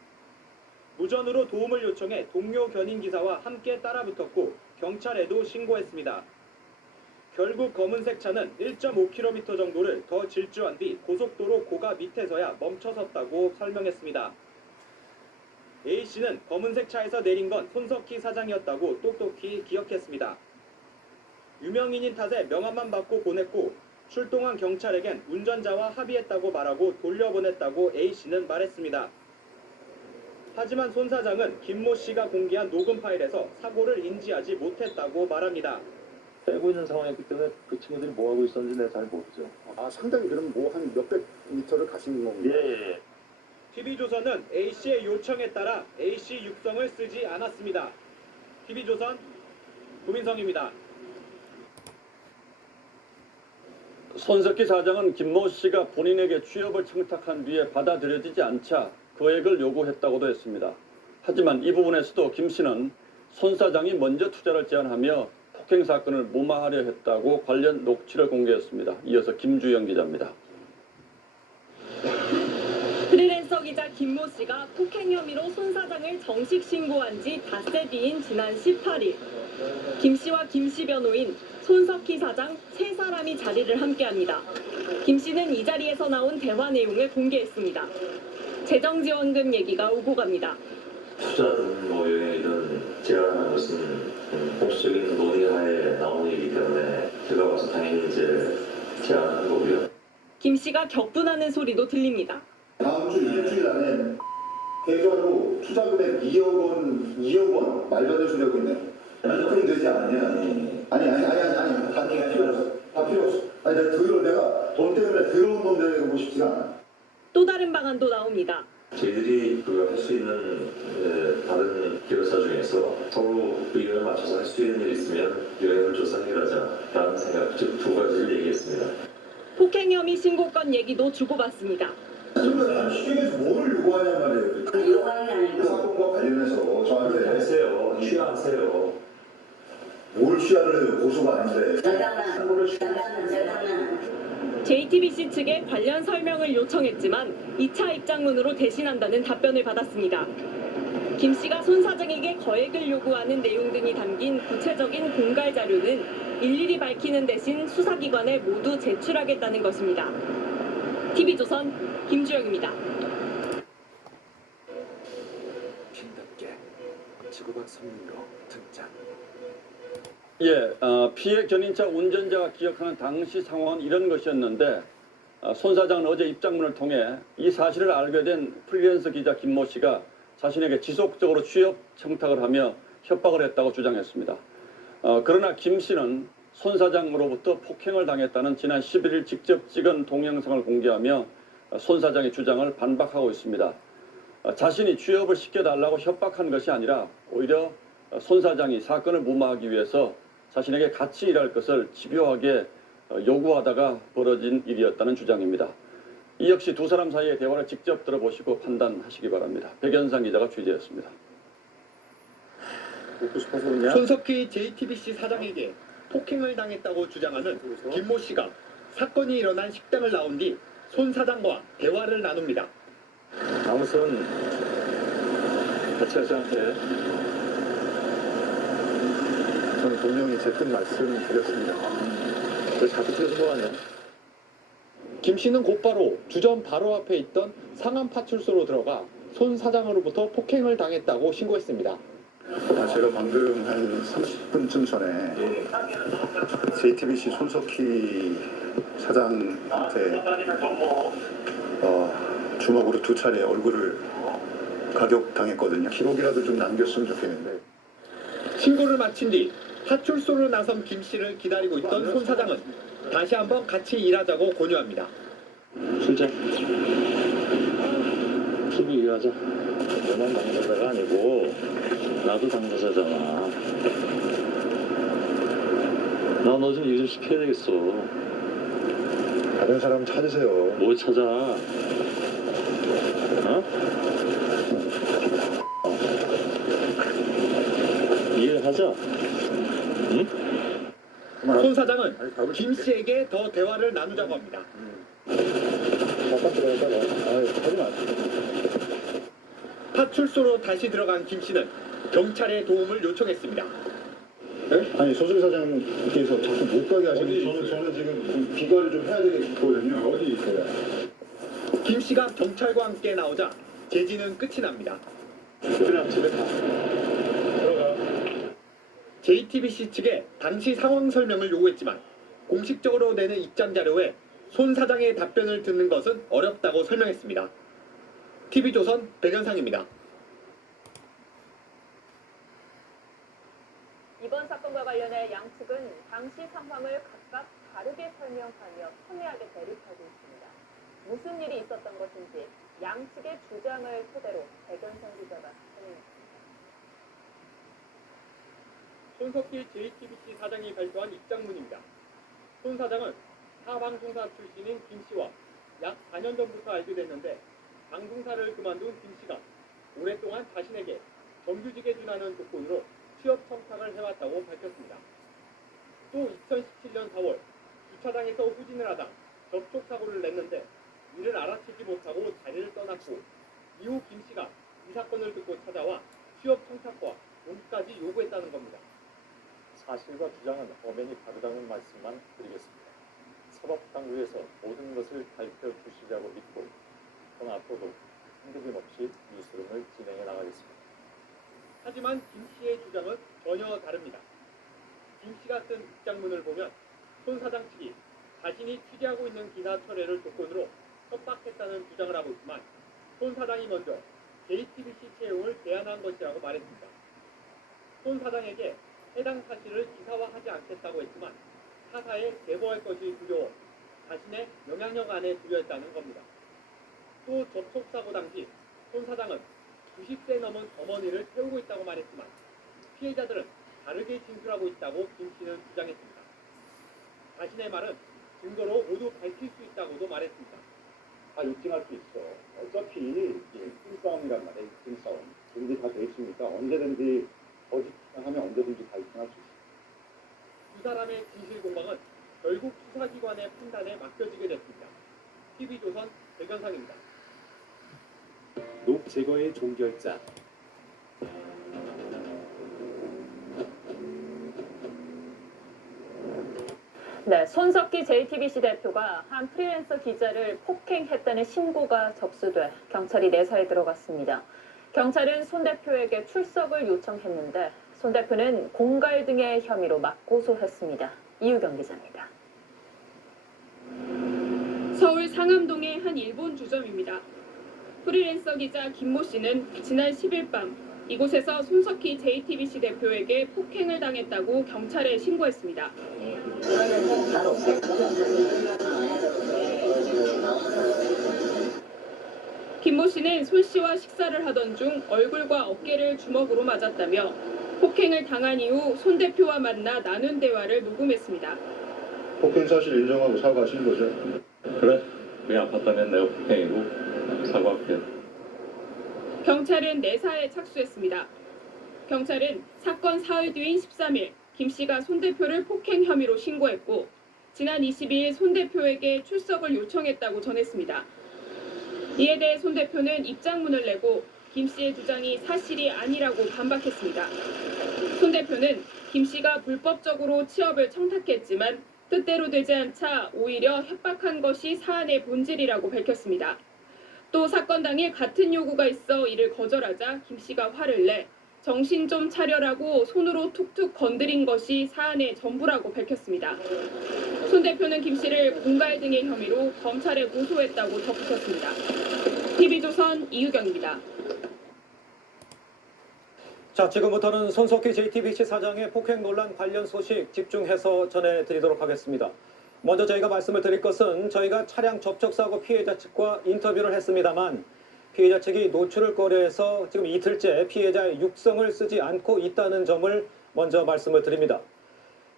무전으로 도움을 요청해 동료 견인기사와 함께 따라붙었고 경찰에도 신고했습니다. 결국 검은색 차는 1.5km 정도를 더 질주한 뒤 고속도로 고가 밑에서야 멈춰섰다고 설명했습니다. A씨는 검은색 차에서 내린 건 손석희 사장이었다고 똑똑히 기억했습니다. 유명인인 탓에 명함만 받고 보냈고 출동한 경찰에겐 운전자와 합의했다고 말하고 돌려보냈다고 A씨는 말했습니다. 하지만 손 사장은 김모 씨가 공개한 녹음 파일에서 사고를 인지하지 못했다고 말합니다. 빼고 있는 상황이었기 때문에 그 친구들이 뭐 하고 있었는지 내가 잘 모르죠. 아, 상당히 그럼 뭐 한 몇백 미터를 가신 겁니다. 예. TV조선은 A씨의 요청에 따라 A씨 육성을 쓰지 않았습니다. TV조선 구민성입니다. 손석희 사장은 김모 씨가 본인에게 취업을 청탁한 뒤에 받아들여지지 않자 거액을 요구했다고도 했습니다. 하지만 이 부분에서도 김 씨는 손 사장이 먼저 투자를 제안하며 폭행 사건을 무마하려 했다고 관련 녹취를 공개했습니다. 이어서 김주영 기자입니다. 프리랜서 기자 김모 씨가 폭행 혐의로 손 사장을 정식 신고한 지 닷새 뒤인 지난 18일 김 씨와 김 씨 변호인, 손석희 사장 세 사람이 자리를 함께합니다. 김 씨는 이 자리에서 나온 대화 내용을 공개했습니다. 재정지원금 얘기가 오고 갑니다. 투자든 뭐 이런 제안하는 것은 공식적인 논의하에 나오는 일이기 때문에 제가 봐서 당연히 이제 제안한 거고요. 김 씨가 격분하는 소리도 들립니다. 다음 주 일주일 안에 계좌로 투자 금액 2억 원 말도 안 되는 소리 하고 있네. 그럼 되지 않냐? 아니. 다 필요 없어. 다 필요 없어. 아니 내가 돈 때문에 더러운 돈 내고 싶지 않아. 또 다른 방안도 나옵니다. 저희들이 할 수 있는 다른 기획사 중에서 서로 의견을 맞춰서 할 수 있는 일이 있으면 영향을 줘서 해결하자라는 생각, 즉 두 가지를 얘기했습니다. 폭행 혐의 신고건 얘기도 주고받습니다. 그러니까 취업에서 뭐를 요구하냐 말이에요. 그 사건과 관련해서 저한테 하세요. 취하하세요. 뭘 취하를 해요? 고소가 아닌데. JTBC 측에 관련 설명을 요청했지만 2차 입장문으로 대신한다는 답변을 받았습니다. 김 씨가 손 사장에게 거액을 요구하는 내용 등이 담긴 구체적인 공갈 자료는 일일이 밝히는 대신 수사기관에 모두 제출하겠다는 것입니다. TV조선 김주영입니다. 핀답게 지구반 선물로 등장. 피해 견인차 운전자가 기억하는 당시 상황은 이런 것이었는데 손 사장은 어제 입장문을 통해 이 사실을 알게 된 프리랜서 기자 김모 씨가 자신에게 지속적으로 취업 청탁을 하며 협박을 했다고 주장했습니다. 그러나 김 씨는 손 사장으로부터 폭행을 당했다는 지난 11일 직접 찍은 동영상을 공개하며 손 사장의 주장을 반박하고 있습니다. 자신이 취업을 시켜달라고 협박한 것이 아니라 오히려 손 사장이 사건을 무마하기 위해서 자신에게 같이 일할 것을 집요하게 요구하다가 벌어진 일이었다는 주장입니다. 이 역시 두 사람 사이의 대화를 직접 들어보시고 판단하시기 바랍니다. 백연상 기자가 취재했습니다. 손석희 JTBC 사장에게 폭행을 당했다고 주장하는 김모 씨가 사건이 일어난 식당을 나온 뒤 손 사장과 대화를 나눕니다. 아무튼 같이 하지 않게 저는 분명히 제 뜻 말씀드렸습니다. 왜 자꾸 틀어서 뭐하냐? 김 씨는 곧바로 주점 바로 앞에 있던 상암 파출소로 들어가 손 사장으로부터 폭행을 당했다고 신고했습니다. 제가 방금 한 30분쯤 전에 JTBC 손석희 사장한테 주먹으로 2차례 얼굴을 가격당했거든요. 기록이라도 좀 남겼으면 좋겠는데. 신고를 마친 뒤 파출소로 나선 김 씨를 기다리고 있던 손 사장은 다시 한번 같이 일하자고 권유합니다. 진짜 팀이 일하자. 너만 당사자가 아니고 나도 당사자잖아. 나 너 좀 일 좀 시켜야 되겠어. 다른 사람 찾으세요. 뭐 찾아? 일하자. 응? 손 사장은 김 씨에게 더 대화를 나누자고 합니다. 파출소로 다시 들어간 김 씨는 경찰의 도움을 요청했습니다. 네? 아니 소설 사장님께서 자꾸 못 가게 하시는데 저는 지금 귀가를 좀 해야 되겠거든요. 어디 있어요? 김 씨가 경찰과 함께 나오자 제지는 끝이 납니다. 그냥 집에 가. 들어가. JTBC 측에 당시 상황 설명을 요구했지만 공식적으로 내는 입장 자료에 손 사장의 답변을 듣는 것은 어렵다고 설명했습니다. TV조선 백연상입니다. 이번 사건과 관련해 양측은 당시 상황을 각각 다르게 설명하며 첨예하게 대립하고 있습니다. 무슨 일이 있었던 것인지 양측의 주장을 토대로 백연상 기자가 설명했습니다. 손석희 JTBC 사장이 발표한 입장문입니다. 손 사장은 타방송사 출신인 김 씨와 약 4년 전부터 알게 됐는데 방송사를 그만둔 김 씨가 오랫동안 자신에게 정규직에 준하는 조건으로 취업 청탁을 해왔다고 밝혔습니다. 또 2017년 4월 주차장에서 후진을 하다 접촉사고를 냈는데 이를 알아채지 못하고 자리를 떠났고 이후 김 씨가 이 사건을 듣고 찾아와 취업 청탁과 돈까지 요구했다는 겁니다. 사실과 주장은 엄연히 다르다는 말씀만 드리겠습니다. 사법당국에서 모든 것을 밝혀주시자고 믿고 저는 앞으로도 한두 없이 뉴스룸을 진행해 나가겠습니다. 하지만 김 씨의 주장은 전혀 다릅니다. 김 씨가 쓴 입장문을 보면 손 사장 측이 자신이 취재하고 있는 기사 철회를 조건으로 협박했다는 주장을 하고 있지만 손 사장이 먼저 JTBC 채용을 제안한 것이라고 말했습니다. 손 사장에게 해당 사실을 기사화하지 않겠다고 했지만 타사에 제보할 것이 두려워 자신의 영향력 안에 두려했다는 겁니다. 또 접촉사고 당시 손 사장은 90세 넘은 어머니를 태우고 있다고 말했지만 피해자들은 다르게 진술하고 있다고 김 씨는 주장했습니다. 자신의 말은 증거로 모두 밝힐 수 있다고도 말했습니다. 다 입증할 수 있어. 어차피 힘싸움이란 말이에요. 힘싸움. 준비 다 돼 있으니까 언제든지 거짓하면 언제든지 다 입증할 수 있어. 두 사람의 진실 공방은 결국 수사기관의 판단에 맡겨지게 됐습니다. TV조선 백연상입니다. 녹 제거의 종결자. 네, 손석희 JTBC 대표가 한 프리랜서 기자를 폭행했다는 신고가 접수돼 경찰이 내사에 들어갔습니다. 경찰은 손 대표에게 출석을 요청했는데 손 대표는 공갈 등의 혐의로 맞고소했습니다. 이유경 기자입니다. 서울 상암동의 한 일본 주점입니다. 프리랜서 기자 김모 씨는 지난 10일 밤 이곳에서 손석희 JTBC 대표에게 폭행을 당했다고 경찰에 신고했습니다. 김모 씨는 손 씨와 식사를 하던 중 얼굴과 어깨를 주먹으로 맞았다며 폭행을 당한 이후 손 대표와 만나 나눈 대화를 녹음했습니다. 폭행 사실 인정하고 사과하신 거죠? 그래? 그게 아팠다면 내가 폭행이고 사과할게. 경찰은 내사에 착수했습니다. 경찰은 사건 사흘 뒤인 13일 김 씨가 손 대표를 폭행 혐의로 신고했고 지난 22일 손 대표에게 출석을 요청했다고 전했습니다. 이에 대해 손 대표는 입장문을 내고 김 씨의 주장이 사실이 아니라고 반박했습니다. 손 대표는 김 씨가 불법적으로 취업을 청탁했지만 뜻대로 되지 않자 오히려 협박한 것이 사안의 본질이라고 밝혔습니다. 또 사건 당일 같은 요구가 있어 이를 거절하자 김 씨가 화를 내 정신 좀 차려라고 손으로 툭툭 건드린 것이 사안의 전부라고 밝혔습니다. 손 대표는 김 씨를 공갈 등의 혐의로 검찰에 고소했다고 덧붙였습니다. TV조선 이유경입니다. 자, 지금부터는 손석희 JTBC 사장의 폭행 논란 관련 소식 집중해서 전해드리도록 하겠습니다. 먼저 저희가 말씀을 드릴 것은 저희가 차량 접촉사고 피해자 측과 인터뷰를 했습니다만 피해자 측이 노출을 꺼려해서 지금 이틀째 피해자의 육성을 쓰지 않고 있다는 점을 먼저 말씀을 드립니다.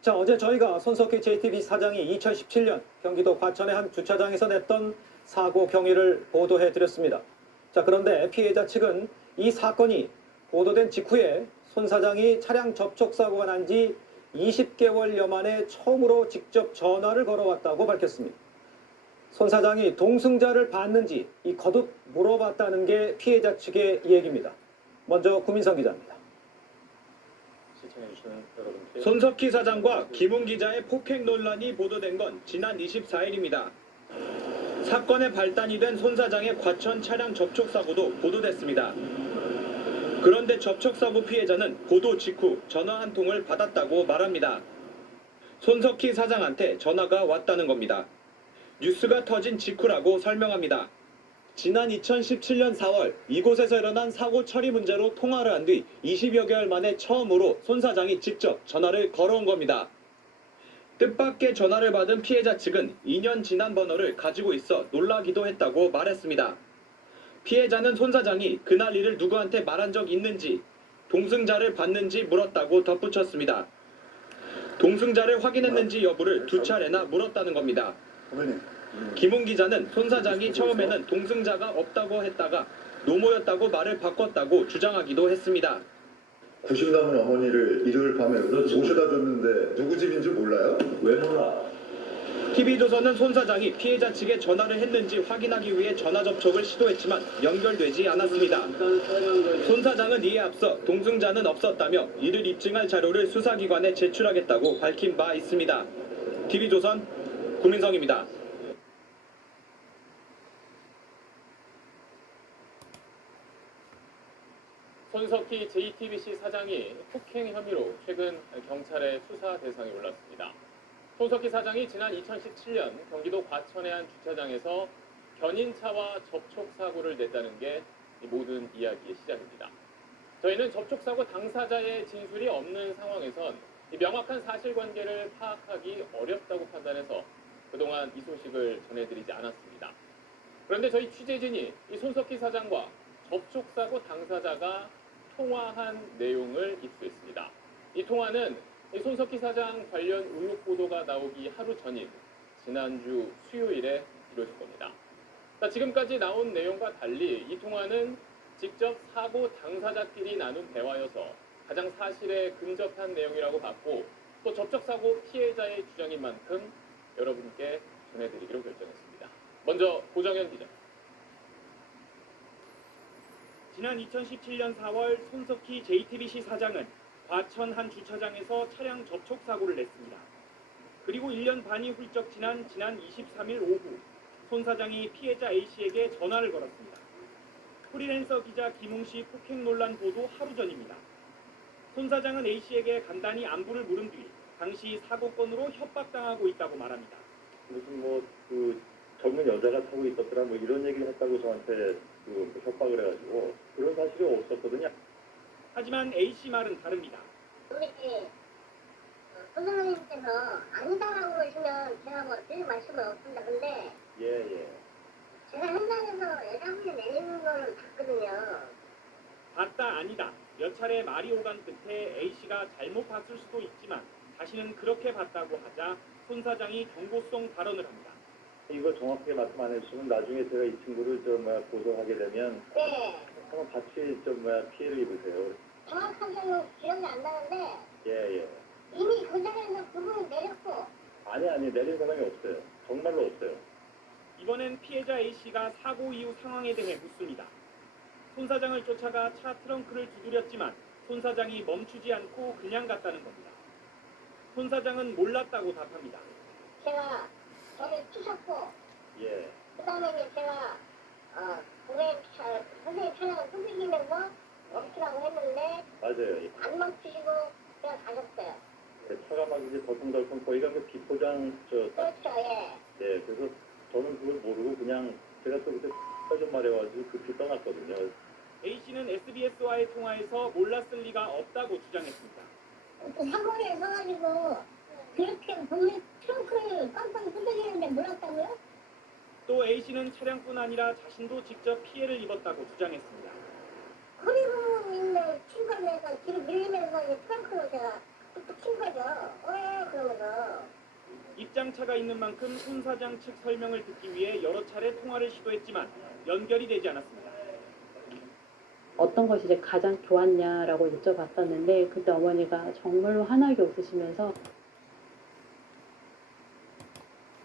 자, 어제 저희가 손석희 JTBC 사장이 2017년 경기도 과천의 한 주차장에서 냈던 사고 경위를 보도해드렸습니다. 자, 그런데 피해자 측은 이 사건이 보도된 직후에 손 사장이 차량 접촉 사고가 난 지 20개월여 만에 처음으로 직접 전화를 걸어왔다고 밝혔습니다. 손 사장이 동승자를 봤는지 거듭 물어봤다는 게 피해자 측의 얘기입니다. 먼저 구민성 기자입니다. 손석희 사장과 김웅 기자의 폭행 논란이 보도된 건 지난 24일입니다. 사건의 발단이 된 손 사장의 과천 차량 접촉 사고도 보도됐습니다. 그런데 접촉사고 피해자는 보도 직후 전화 한 통을 받았다고 말합니다. 손석희 사장한테 전화가 왔다는 겁니다. 뉴스가 터진 직후라고 설명합니다. 지난 2017년 4월 이곳에서 일어난 사고 처리 문제로 통화를 한 뒤 20여 개월 만에 처음으로 손 사장이 직접 전화를 걸어온 겁니다. 뜻밖의 전화를 받은 피해자 측은 2년 지난 번호를 가지고 있어 놀라기도 했다고 말했습니다. 피해자는 손 사장이 그날 일을 누구한테 말한 적 있는지, 동승자를 봤는지 물었다고 덧붙였습니다. 동승자를 확인했는지 여부를 2차례나 물었다는 겁니다. 김웅 기자는 손 사장이 처음에는 동승자가 없다고 했다가 노모였다고 말을 바꿨다고 주장하기도 했습니다. 90 남은 어머니를 일요일 밤에 모셔다 줬는데 누구 집인지 몰라요? 왜 몰라? TV조선은 손 사장이 피해자 측에 전화를 했는지 확인하기 위해 전화 접촉을 시도했지만 연결되지 않았습니다. 손 사장은 이에 앞서 동승자는 없었다며 이를 입증할 자료를 수사기관에 제출하겠다고 밝힌 바 있습니다. TV조선 구민성입니다. 손석희 JTBC 사장이 폭행 혐의로 최근 경찰의 수사 대상에 올랐습니다. 손석희 사장이 지난 2017년 경기도 과천의 한 주차장에서 견인차와 접촉사고를 냈다는 게 이 모든 이야기의 시작입니다. 저희는 접촉사고 당사자의 진술이 없는 상황에선 이 명확한 사실관계를 파악하기 어렵다고 판단해서 그동안 이 소식을 전해드리지 않았습니다. 그런데 저희 취재진이 이 손석희 사장과 접촉사고 당사자가 통화한 내용을 입수했습니다. 이 통화는 이 손석희 사장 관련 의혹 보도가 나오기 하루 전인 지난주 수요일에 이루어진 겁니다. 지금까지 나온 내용과 달리 이 통화는 직접 사고 당사자끼리 나눈 대화여서 가장 사실에 근접한 내용이라고 봤고 또 접촉사고 피해자의 주장인 만큼 여러분께 전해드리기로 결정했습니다. 먼저 고정현 기자. 지난 2017년 4월 손석희 JTBC 사장은 과천 한 주차장에서 차량 접촉 사고를 냈습니다. 그리고 1년 반이 훌쩍 지난 23일 오후 손 사장이 피해자 A씨에게 전화를 걸었습니다. 프리랜서 기자 김웅 씨 폭행 논란 보도 하루 전입니다. 손 사장은 A씨에게 간단히 안부를 물은 뒤 당시 사고건으로 협박당하고 있다고 말합니다. 무슨 젊은 여자가 타고 있었더라 이런 얘기를 했다고 저한테 협박을 해가지고 그런 사실이 없었거든요. 하지만 A씨 말은 다릅니다. 우리 선생님께서 아니다라고 하시면 제가 뭐 드릴 말씀은 없습니다. 근데 예. 제가 현장에서 여자분이 내리는 거를 봤거든요. 봤다 아니다. 몇 차례 말이 오간 끝에 A씨가 잘못 봤을 수도 있지만 자신은 그렇게 봤다고 하자 손 사장이 경고성 발언을 합니다. 이거 정확하게 말씀 안 해주시면 나중에 제가 이 친구를 고소하게 되면 한번 같이 피해를 입으세요. 정확하게는 기억이 안 나는데 예. 이미 그 자리에서 그분이 내렸고 아니 내린 사람이 없어요. 정말로 없어요. 이번엔 피해자 A씨가 사고 이후 상황에 대해 묻습니다. 손 사장을 쫓아가 차 트렁크를 두드렸지만 손 사장이 멈추지 않고 그냥 갔다는 겁니다. 손 사장은 몰랐다고 답합니다. 제가 저를 쑤셨고 예. 그 다음에 제가 선생님 차량을 두들기면서 멈추라고 했는데 맞아요. 안 멈추시고 그냥 가셨어요. 차가 막 이제 덜컹덜컹 거기가 그 비포장 그렇죠, 예. 네, 그래서 저는 그걸 모르고 그냥 제가 또 그때 좀 말해가지고 급히 떠났거든요. A씨는 SBS와의 통화에서 몰랐을 리가 없다고 주장했습니다. 그 사거리에 서가지고 그렇게 본인 트렁크를 빵빵 두들기는데 몰랐다고요? 또 A씨는 차량뿐 아니라 자신도 직접 피해를 입었다고 주장했습니다. 허리 부분 있는 친 거면서 뒤로 밀리면서 이 트렁크로 제가 툭툭 친 거죠. 그러면서. 입장차가 있는 만큼 손 사장 측 설명을 듣기 위해 여러 차례 통화를 시도했지만 연결이 되지 않았습니다. 어떤 것이 이제 가장 좋았냐라고 여쭤봤었는데 그때 어머니가 정말로 환하게 웃으시면서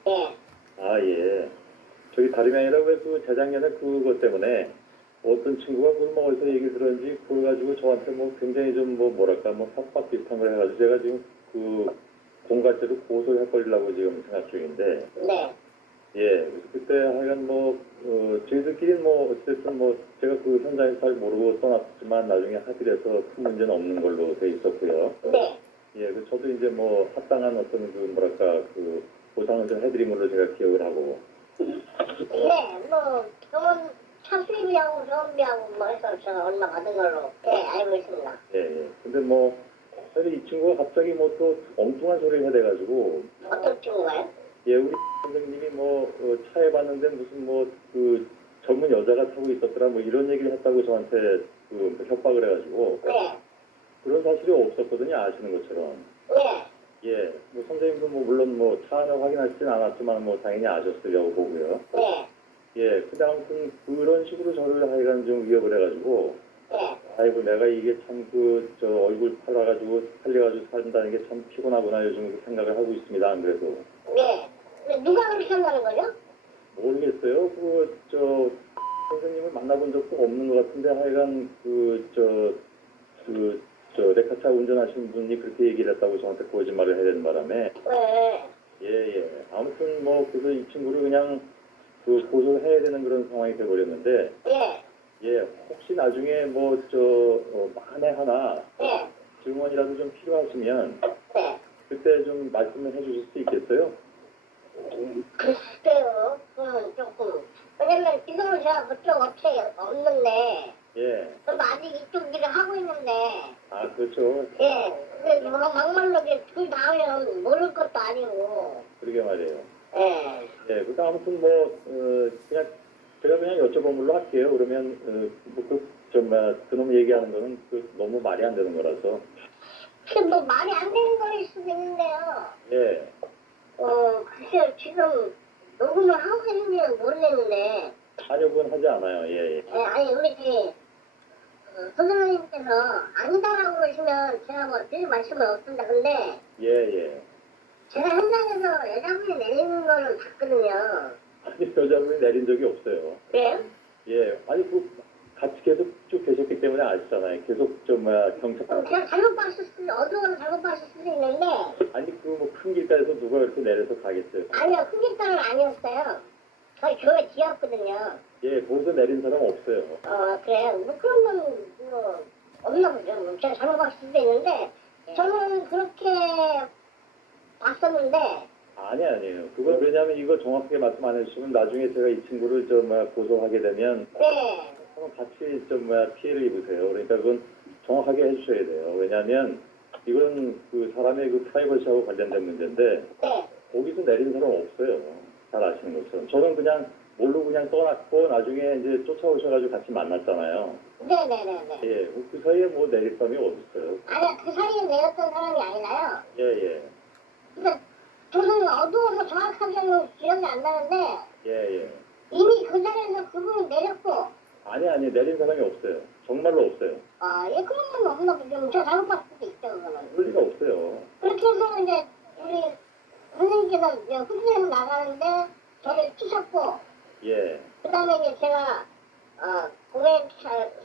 예. 저기 다름이 아니라 왜 그 재작년에 그것 때문에 어떤 친구가 그걸 뭐 어디서 얘기 들었는지 그걸 가지고 저한테 뭐 굉장히 좀 협박 비슷한 걸 해가지고 제가 지금 그 공가죄로 고소를 해버리려고 지금 생각 중인데. 네. 예, 그때 하여간 저희들끼리는 어쨌든 제가 그 현장에서 잘 모르고 떠났지만 나중에 합의를 해서 큰 문제는 없는 걸로 돼 있었고요. 네. 예, 저도 이제 합당한 어떤 보상을 좀 해드린 걸로 제가 기억을 하고. 네, 좋은 차 수리비하고 조업비하고 해서 제가 얼마 받은 걸로 알고 있습니다. 예. 근데 사실 이 친구가 갑자기 또 엉뚱한 소리를 해대가지고. 어떤 친구가요? 예, 우리 선생님이 차에 봤는데 무슨 젊은 여자가 타고 있었더라 이런 얘기를 했다고 저한테 협박을 해가지고. 네. 그런 사실이 없었거든요, 아시는 것처럼. 네. 예, 선생님도 물론 차 안을 확인하시진 않았지만 당연히 아셨으려고 보고요. 네. 예, 근데 아무튼 그런 식으로 저를 하여간 좀 위협을 해가지고. 네. 아이고, 내가 이게 참 얼굴 팔려가지고 산다는 게 참 피곤하구나 요즘 생각을 하고 있습니다, 안 그래도. 네. 근데 누가 그렇게 한다는 거죠? 모르겠어요. 선생님을 만나본 적도 없는 것 같은데 하여간 레카차 운전하시는 분이 그렇게 얘기를 했다고 저한테 거짓말을 해야 되는 바람에. 네. 예. 아무튼 그래서 이 친구를 그냥 고소를 해야 되는 그런 상황이 돼버렸는데. 예. 혹시 나중에 만에 하나. 증언이라도 좀 필요하시면. 그때 좀 말씀을 해주실 수 있겠어요? 글쎄요. 그건 조금. 왜냐면 지금은 제가 그쪽 업체에 없는데. 예. 그럼 아직 이쪽 일을 하고 있는데. 아, 그렇죠. 예. 근데 막말로 둘 다 하면 모를 것도 아니고. 그러게 말이에요. 예. 예, 그러니까 아무튼 그냥 제가 그냥 여쭤본 걸로 할게요. 그러면 그놈 얘기하는 거는 너무 말이 안 되는 거라서. 근데 말이 안 되는 거일 수도 있는데요. 예. 글쎄요. 지금 녹음을 하고 있는지는 모르겠는데. 아니요, 그건 하지 않아요. 예. 아니 우리 선생님께서 아니다라고 그러시면 제가 드릴 말씀은 없습니다. 근데 예. 제가 현장에서 여자분이 내리는 거를 봤거든요. 아니, 여자분이 내린 적이 없어요. 그래요? 예. 아니, 같이 계속 쭉 계셨기 때문에 아시잖아요. 계속 경찰. 제가 잘못 봤을 수도, 어두워서 잘못 봤을 수도 있는데. 아니, 큰 길가에서 누가 이렇게 내려서 가겠어요? 아니요, 큰 길가는 아니었어요. 저희 교회 뒤였거든요. 예, 거기서 내린 사람 없어요. 그래요? 그러면 없나 보죠. 제가 잘못 봤을 수도 있는데 저는 그렇게 봤었는데. 아니에요. 그건 왜냐하면 이거 정확하게 말씀 안 해주시면 나중에 제가 이 친구를 고소하게 되면 네. 같이 피해를 입으세요. 그러니까 그건 정확하게 해주셔야 돼요. 왜냐하면 이건 그 사람의 그 프라이버시하고 관련된 문제인데 거기서 내린 사람 없어요. 잘 아시는 것처럼. 저는 그냥 모르고 그냥 떠났고 나중에 이제 쫓아오셔가지고 같이 만났잖아요. 네네네네. 예, 그 사이에 뭐 내릴 사람이 어딨어요. 아니, 그 사이에 내렸던 사람이 아니라요. 예. 그러니까 저는 어두워서 정확하게는 기억이 안 나는데 예. 이미 그 자리에서 그분이 내렸고 아니, 내린 사람이 없어요. 정말로 없어요. 예, 그런 건 없나 보죠. 제가 잘못 봤을 수도 있죠, 그거는. 그럴 리가 없어요. 그렇게 해서 이제 우리 선생님께서 이제 훈련을 나가는데 저를 치셨고 예. 그 다음에 이제 제가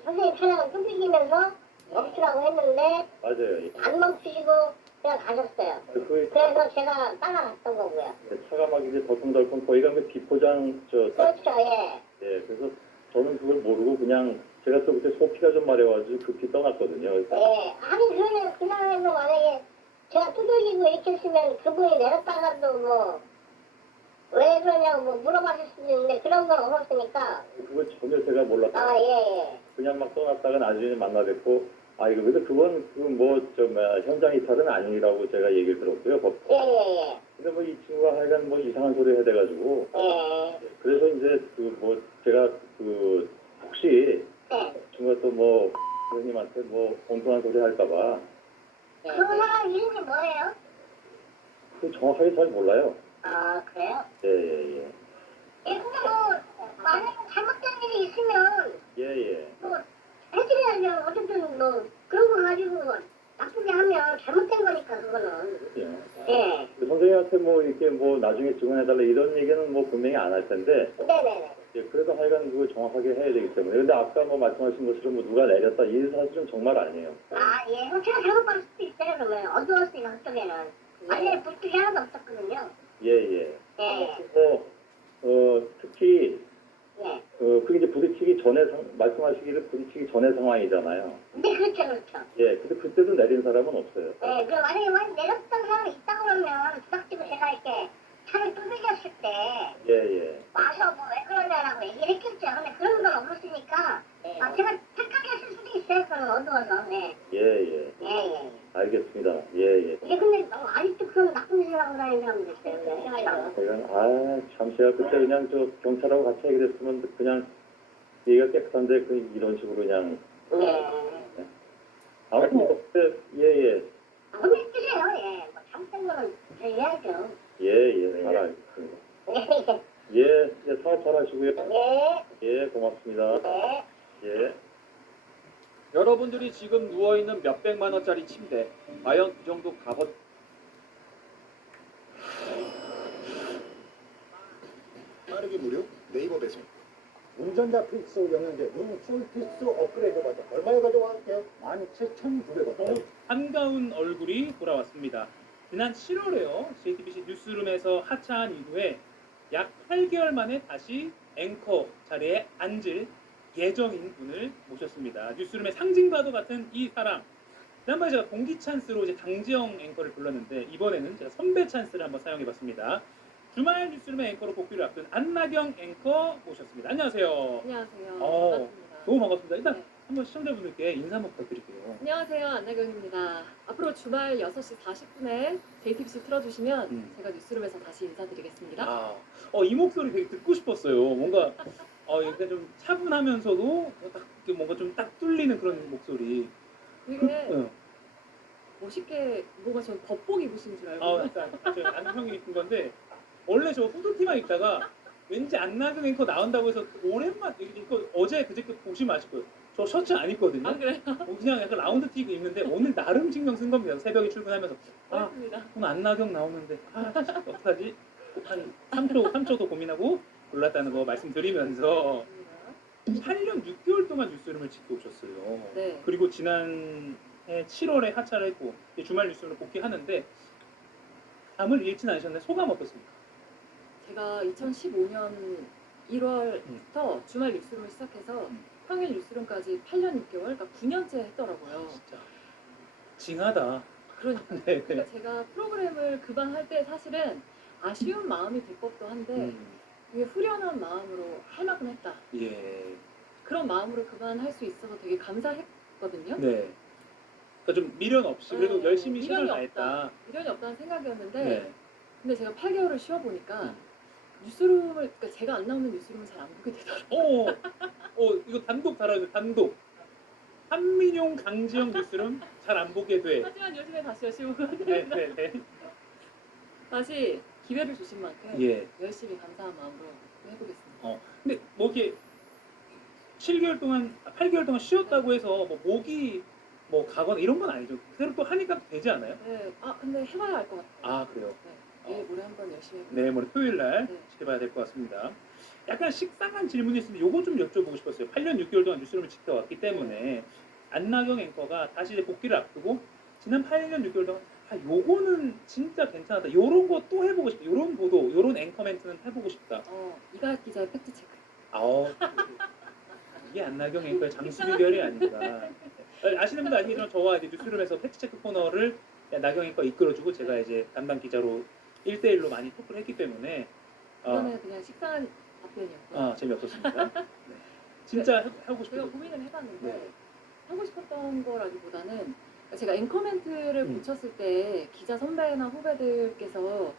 선생님 차량을 쫓기면서 멈추라고 했는데 맞아요. 안 멈추시고 그냥 가셨어요. 그 그래서 제가 따라갔던 거고요. 차가 막 이제 덜컹덜컹 거기가 그 비포장 그렇죠, 예. 예, 그래서 저는 그걸 모르고 그냥 제가 또 그때 소피가 좀 마려워가지고 급히 떠났거든요. 그래서 예. 아니 그러면 그날에도 만약에 제가 두들기고 이렇게 했으면 그분이 내렸다가도 뭐 왜 그러냐고 뭐 물어봤을 수도 있는데 그런 건 없었으니까. 그걸 전혀 제가 몰랐어요. 예. 그냥 막 떠났다가 나중에 만나 뵙고 이거 그래서 그건 현장 이탈은 아니라고 제가 얘기를 들었고요. 예. 근데 뭐 이 친구가 하여간 뭐 이상한 소리 해대가지고 그래서 이제 제가 혹시 친구가 또 뭐 선생님한테 뭐 엉뚱한 소리 할까봐 그 사람 이름이 뭐예요? 그 정확하게 잘 몰라요. 아, 그래요? 예. 예, 근데 뭐 만약에 잘못된 일이 있으면 예. 뭐 해드려야죠. 어쨌든 뭐 그런 거 가지고 나쁘게 하면 잘못된 거니까 그거는. 예. 선생님한테 뭐 이렇게 뭐 나중에 증언해달라 이런 얘기는 뭐 분명히 안 할 텐데. 네네네. 예, 그래도 하여간 그걸 정확하게 해야 되기 때문에. 근데 아까 뭐 말씀하신 것처럼 뭐 누가 내렸다 이 사실은 정말 아니에요. 예. 제가 잘못 봤을 수도 있어요. 그러면 어두웠으니까 그쪽에는. 완전히 불빛이 하나도 없었거든요. 예. 예. 특히 예. 그게 이제 부딪히기 전에 말씀하시기를 부딪히기 전의 상황이잖아요. 네, 그렇죠. 예, 근데 그때도 내린 사람은 없어요. 예, 그 만약에 내렸던 사람이 있다 그러면 부닥치고 제가 이렇게 차를 두들겼을 때 예. 와서 뭐 왜 그러냐라고 얘기를 했겠죠. 근데 그런 건 없었으니까 제가 착하게 했을 수도 있어요. 그건 어두워서. 네. 예. 알겠습니다. 예. 근데 아직도 그런 나쁜 짓을 하고 다니는 사람도 있어요. 그냥 참 제가 그때 그냥 경찰하고 같이 얘기를 했으면 그냥 얘기가 깨끗한데 이런 식으로 그냥 아무튼 그때 예. 근데 있으세요. 예. 뭐 잘못된 거는 해야죠. 예. 잘 알겠습니다. 예, 사업 잘 하시고요. 예, 고맙습니다. 예. 여러분들이 지금 누워있는 몇백만 원짜리 침대 과연 그 정도 값어치 빠르게 무료 네이버 배송. 운전자 필수 영양제 눈풀 필수 업그레이드 버전 얼마에 가져갈게요? 17,900원. 한가운 얼굴이 돌아왔습니다. 지난 7월에요. JTBC 뉴스룸에서 하차한 이후에 약 8개월 만에 다시 앵커 자리에 앉을 예정인 분을 모셨습니다. 뉴스룸의 상징과도 같은 이 사람. 지난번에 제가 동기 찬스로 이제 강지영 앵커를 불렀는데 이번에는 제가 선배 찬스를 한번 사용해봤습니다. 주말 뉴스룸의 앵커로 복귀를 앞둔 안나경 앵커 모셨습니다. 안녕하세요. 안녕하세요. 반갑습니다. 너무 반갑습니다. 일단 한번 시청자분들께 인사 한번 부탁드릴게요. 안녕하세요. 안나경입니다. 앞으로 주말 6시 40분에 JTBC 틀어주시면 제가 뉴스룸에서 다시 인사드리겠습니다. 이 목소리 되게 듣고 싶었어요. 뭔가 약간 좀 차분하면서도 뭔가 좀 딱 뚫리는 그런 목소리. 되게 멋있게 뭔가 전 겉복 입으신 줄 알고. 약간 안경이 입은 건데 원래 저 후드티만 입다가 왠지 안나경 앵커 나온다고 해서 오랜만에 이거 어제 그저께 보시면 아실 거예요. 저 셔츠 안 입거든요. 그래요? 그냥 약간 라운드 티 입는데 오늘 나름 신경 쓴 겁니다. 새벽에 출근하면서 오늘 안나경 나오는데 어떡하지? 한 3초도 고민하고 골랐다는 거 말씀드리면서 8년 6개월 동안 뉴스룸을 지켜오셨어요. 네. 그리고 지난해 7월에 하차를 했고 주말 뉴스룸을 복귀하는데 잠을 잃지는 않으셨나요? 소감 어떻습니까? 제가 2015년 1월부터 주말 뉴스룸을 시작해서 평일 뉴스룸까지 8년 6개월, 그러니까 9년째 했더라고요. 진짜 징하다. 그러니까요. 네. 그러니까 제가 프로그램을 그반 할 때 사실은 아쉬운 마음이 들 법도 한데 되게 후련한 마음으로 할 만큼 했다. 예. 그런 마음으로 그만할 수 있어서 되게 감사했거든요. 네. 그러니까 좀 미련 없이 그래도 열심히 최선을 미련이 다했다. 미련이 없다는 생각이었는데 네. 근데 제가 8개월을 쉬어보니까 뉴스룸을 그러니까 제가 안 나오는 뉴스룸을 잘 안 보게 되더라고요. 이거 단독 달아야 돼. 단독. 한민용 강지영 뉴스룸 잘 안 보게 돼. 하지만 요즘에 다시 열심히 보고 네. 다시 기회를 주신 만큼 예. 열심히 감사한 마음으로 해보겠습니다. 근데 뭐 이렇게 8개월 동안 쉬었다고 해서 뭐 목이 뭐 가거나 이런 건 아니죠. 그대로 또 하니까 되지 않아요? 네. 근데 해봐야 알 것 같아요. 아, 그래요? 내일 모레 한번 열심히 해보겠습니다. 내일 모레 토요일 날 지켜봐야 될 것 같습니다. 약간 식상한 질문이 있으면 요거 좀 여쭤보고 싶었어요. 8년 6개월 동안 뉴스룸을 지켜왔기 때문에 안나경 앵커가 다시 이제 복귀를 앞두고 지난 8년 6개월 동안 요거는 진짜 괜찮았다. 요런 거 또 해보고 싶다. 요런 보도, 요런 앵커 멘트는 해보고 싶다. 이가혁 기자의 팩트체크. 이게 안나경 앵커의 장수비결이 아닌가. 아시는 분도 아시겠지만 저와 이제 뉴스룸에서 팩트체크 코너를 나경 앵커 이끌어주고 제가 이제 담당 기자로 1대1로 많이 토크를 했기 때문에 이거는 그냥 식상한 답변이었고요. 재미없었습니다. 네. 진짜 하고 싶어요. 제가 고민을 해봤는데 하고 싶었던 거라기보다는 제가 앵커 멘트를 고쳤을 때 기자 선배나 후배들께서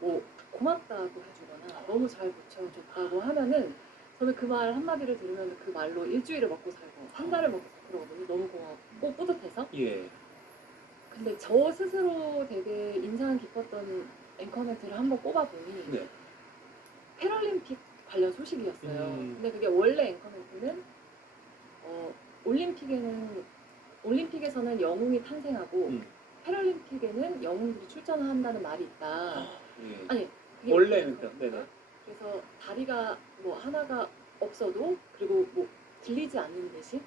뭐 고맙다고 해주거나 너무 잘 고쳐줬다고 하면은 저는 그 말 한마디를 들으면 그 말로 일주일을 먹고 살고 한 달을 먹고 살고 그러거든요. 너무 고맙고 뿌듯해서. 예. 근데 저 스스로 되게 인상 깊었던 앵커 멘트를 한번 꼽아보니 네. 패럴림픽 관련 소식이었어요. 근데 그게 원래 앵커 멘트는 올림픽에서는 영웅이 탄생하고 패럴림픽에는 영웅들이 출전한다는 말이 있다. 예. 아니 그게 원래는 네네. 그래서 다리가 뭐 하나가 없어도 그리고 뭐 들리지 않는 대신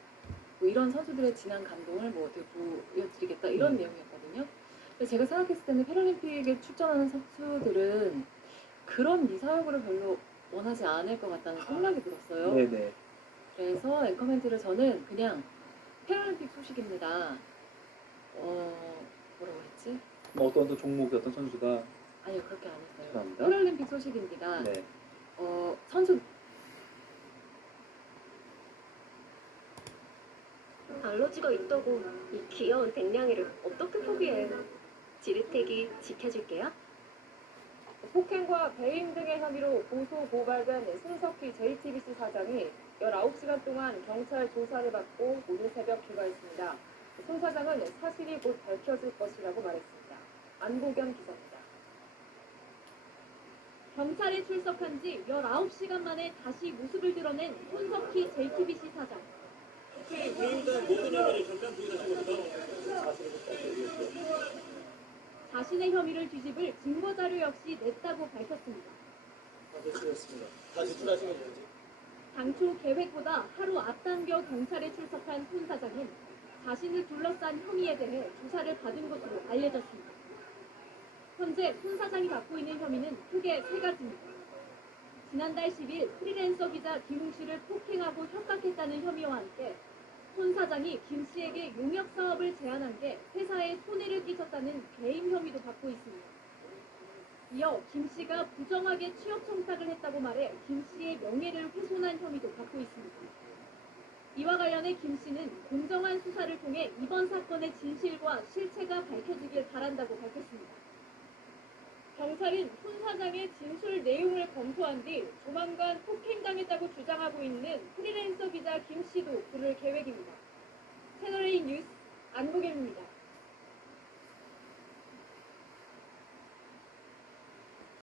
뭐 이런 선수들의 진한 감동을 뭐 어떻게 보여드리겠다 이런 내용이었거든요. 근데 제가 생각했을 때는 패럴림픽에 출전하는 선수들은 그런 미사여구를 별로 원하지 않을 것 같다는 생각이 들었어요. 네네. 그래서 앵커 멘트를 저는 그냥 패럴림픽 소식입니다. 뭐라고 했지? 뭐 어떤 종목의 어떤 선수가 아니요 그렇게 안 했어요. 죄송합니다. 패럴림픽 소식입니다. 네. 선수 알러지가 있다고 이 귀여운 댕냥이를 어떻게 포기해? 지르택이 지켜줄게요. 폭행과 배임 등의 혐의로 고소 고발된 손석희 JTBC 사장이 19시간 동안 경찰 조사를 받고 오늘 새벽 귀가했습니다. 손 사장은 사실이 곧 밝혀질 것이라고 말했습니다. 안보겸 기자입니다. 경찰에 출석한 지 19시간 만에 다시 모습을 드러낸 손석희 JTBC 사장. 자신의 혐의를 뒤집을 증거자료 역시 냈다고 밝혔습니다. 다시 출하시면 되지. 당초 계획보다 하루 앞당겨 경찰에 출석한 손 사장은 자신을 둘러싼 혐의에 대해 조사를 받은 것으로 알려졌습니다. 현재 손 사장이 받고 있는 혐의는 크게 3가지입니다. 지난달 10일 프리랜서 기자 김웅 씨를 폭행하고 협박했다는 혐의와 함께 손 사장이 김 씨에게 용역 사업을 제안한 게 회사에 손해를 끼쳤다는 배임 혐의도 받고 있습니다. 이어 김 씨가 부정하게 취업 청탁을 했다고 말해 김 씨의 명예를 훼손한 혐의도 받고 있습니다. 이와 관련해 김 씨는 공정한 수사를 통해 이번 사건의 진실과 실체가 밝혀지길 바란다고 밝혔습니다. 경찰은 손 사장의 진술 내용을 검토한 뒤 조만간 폭행당했다고 주장하고 있는 프리랜서 기자 김 씨도 부를 계획입니다. 채널A 뉴스 안보겸입니다.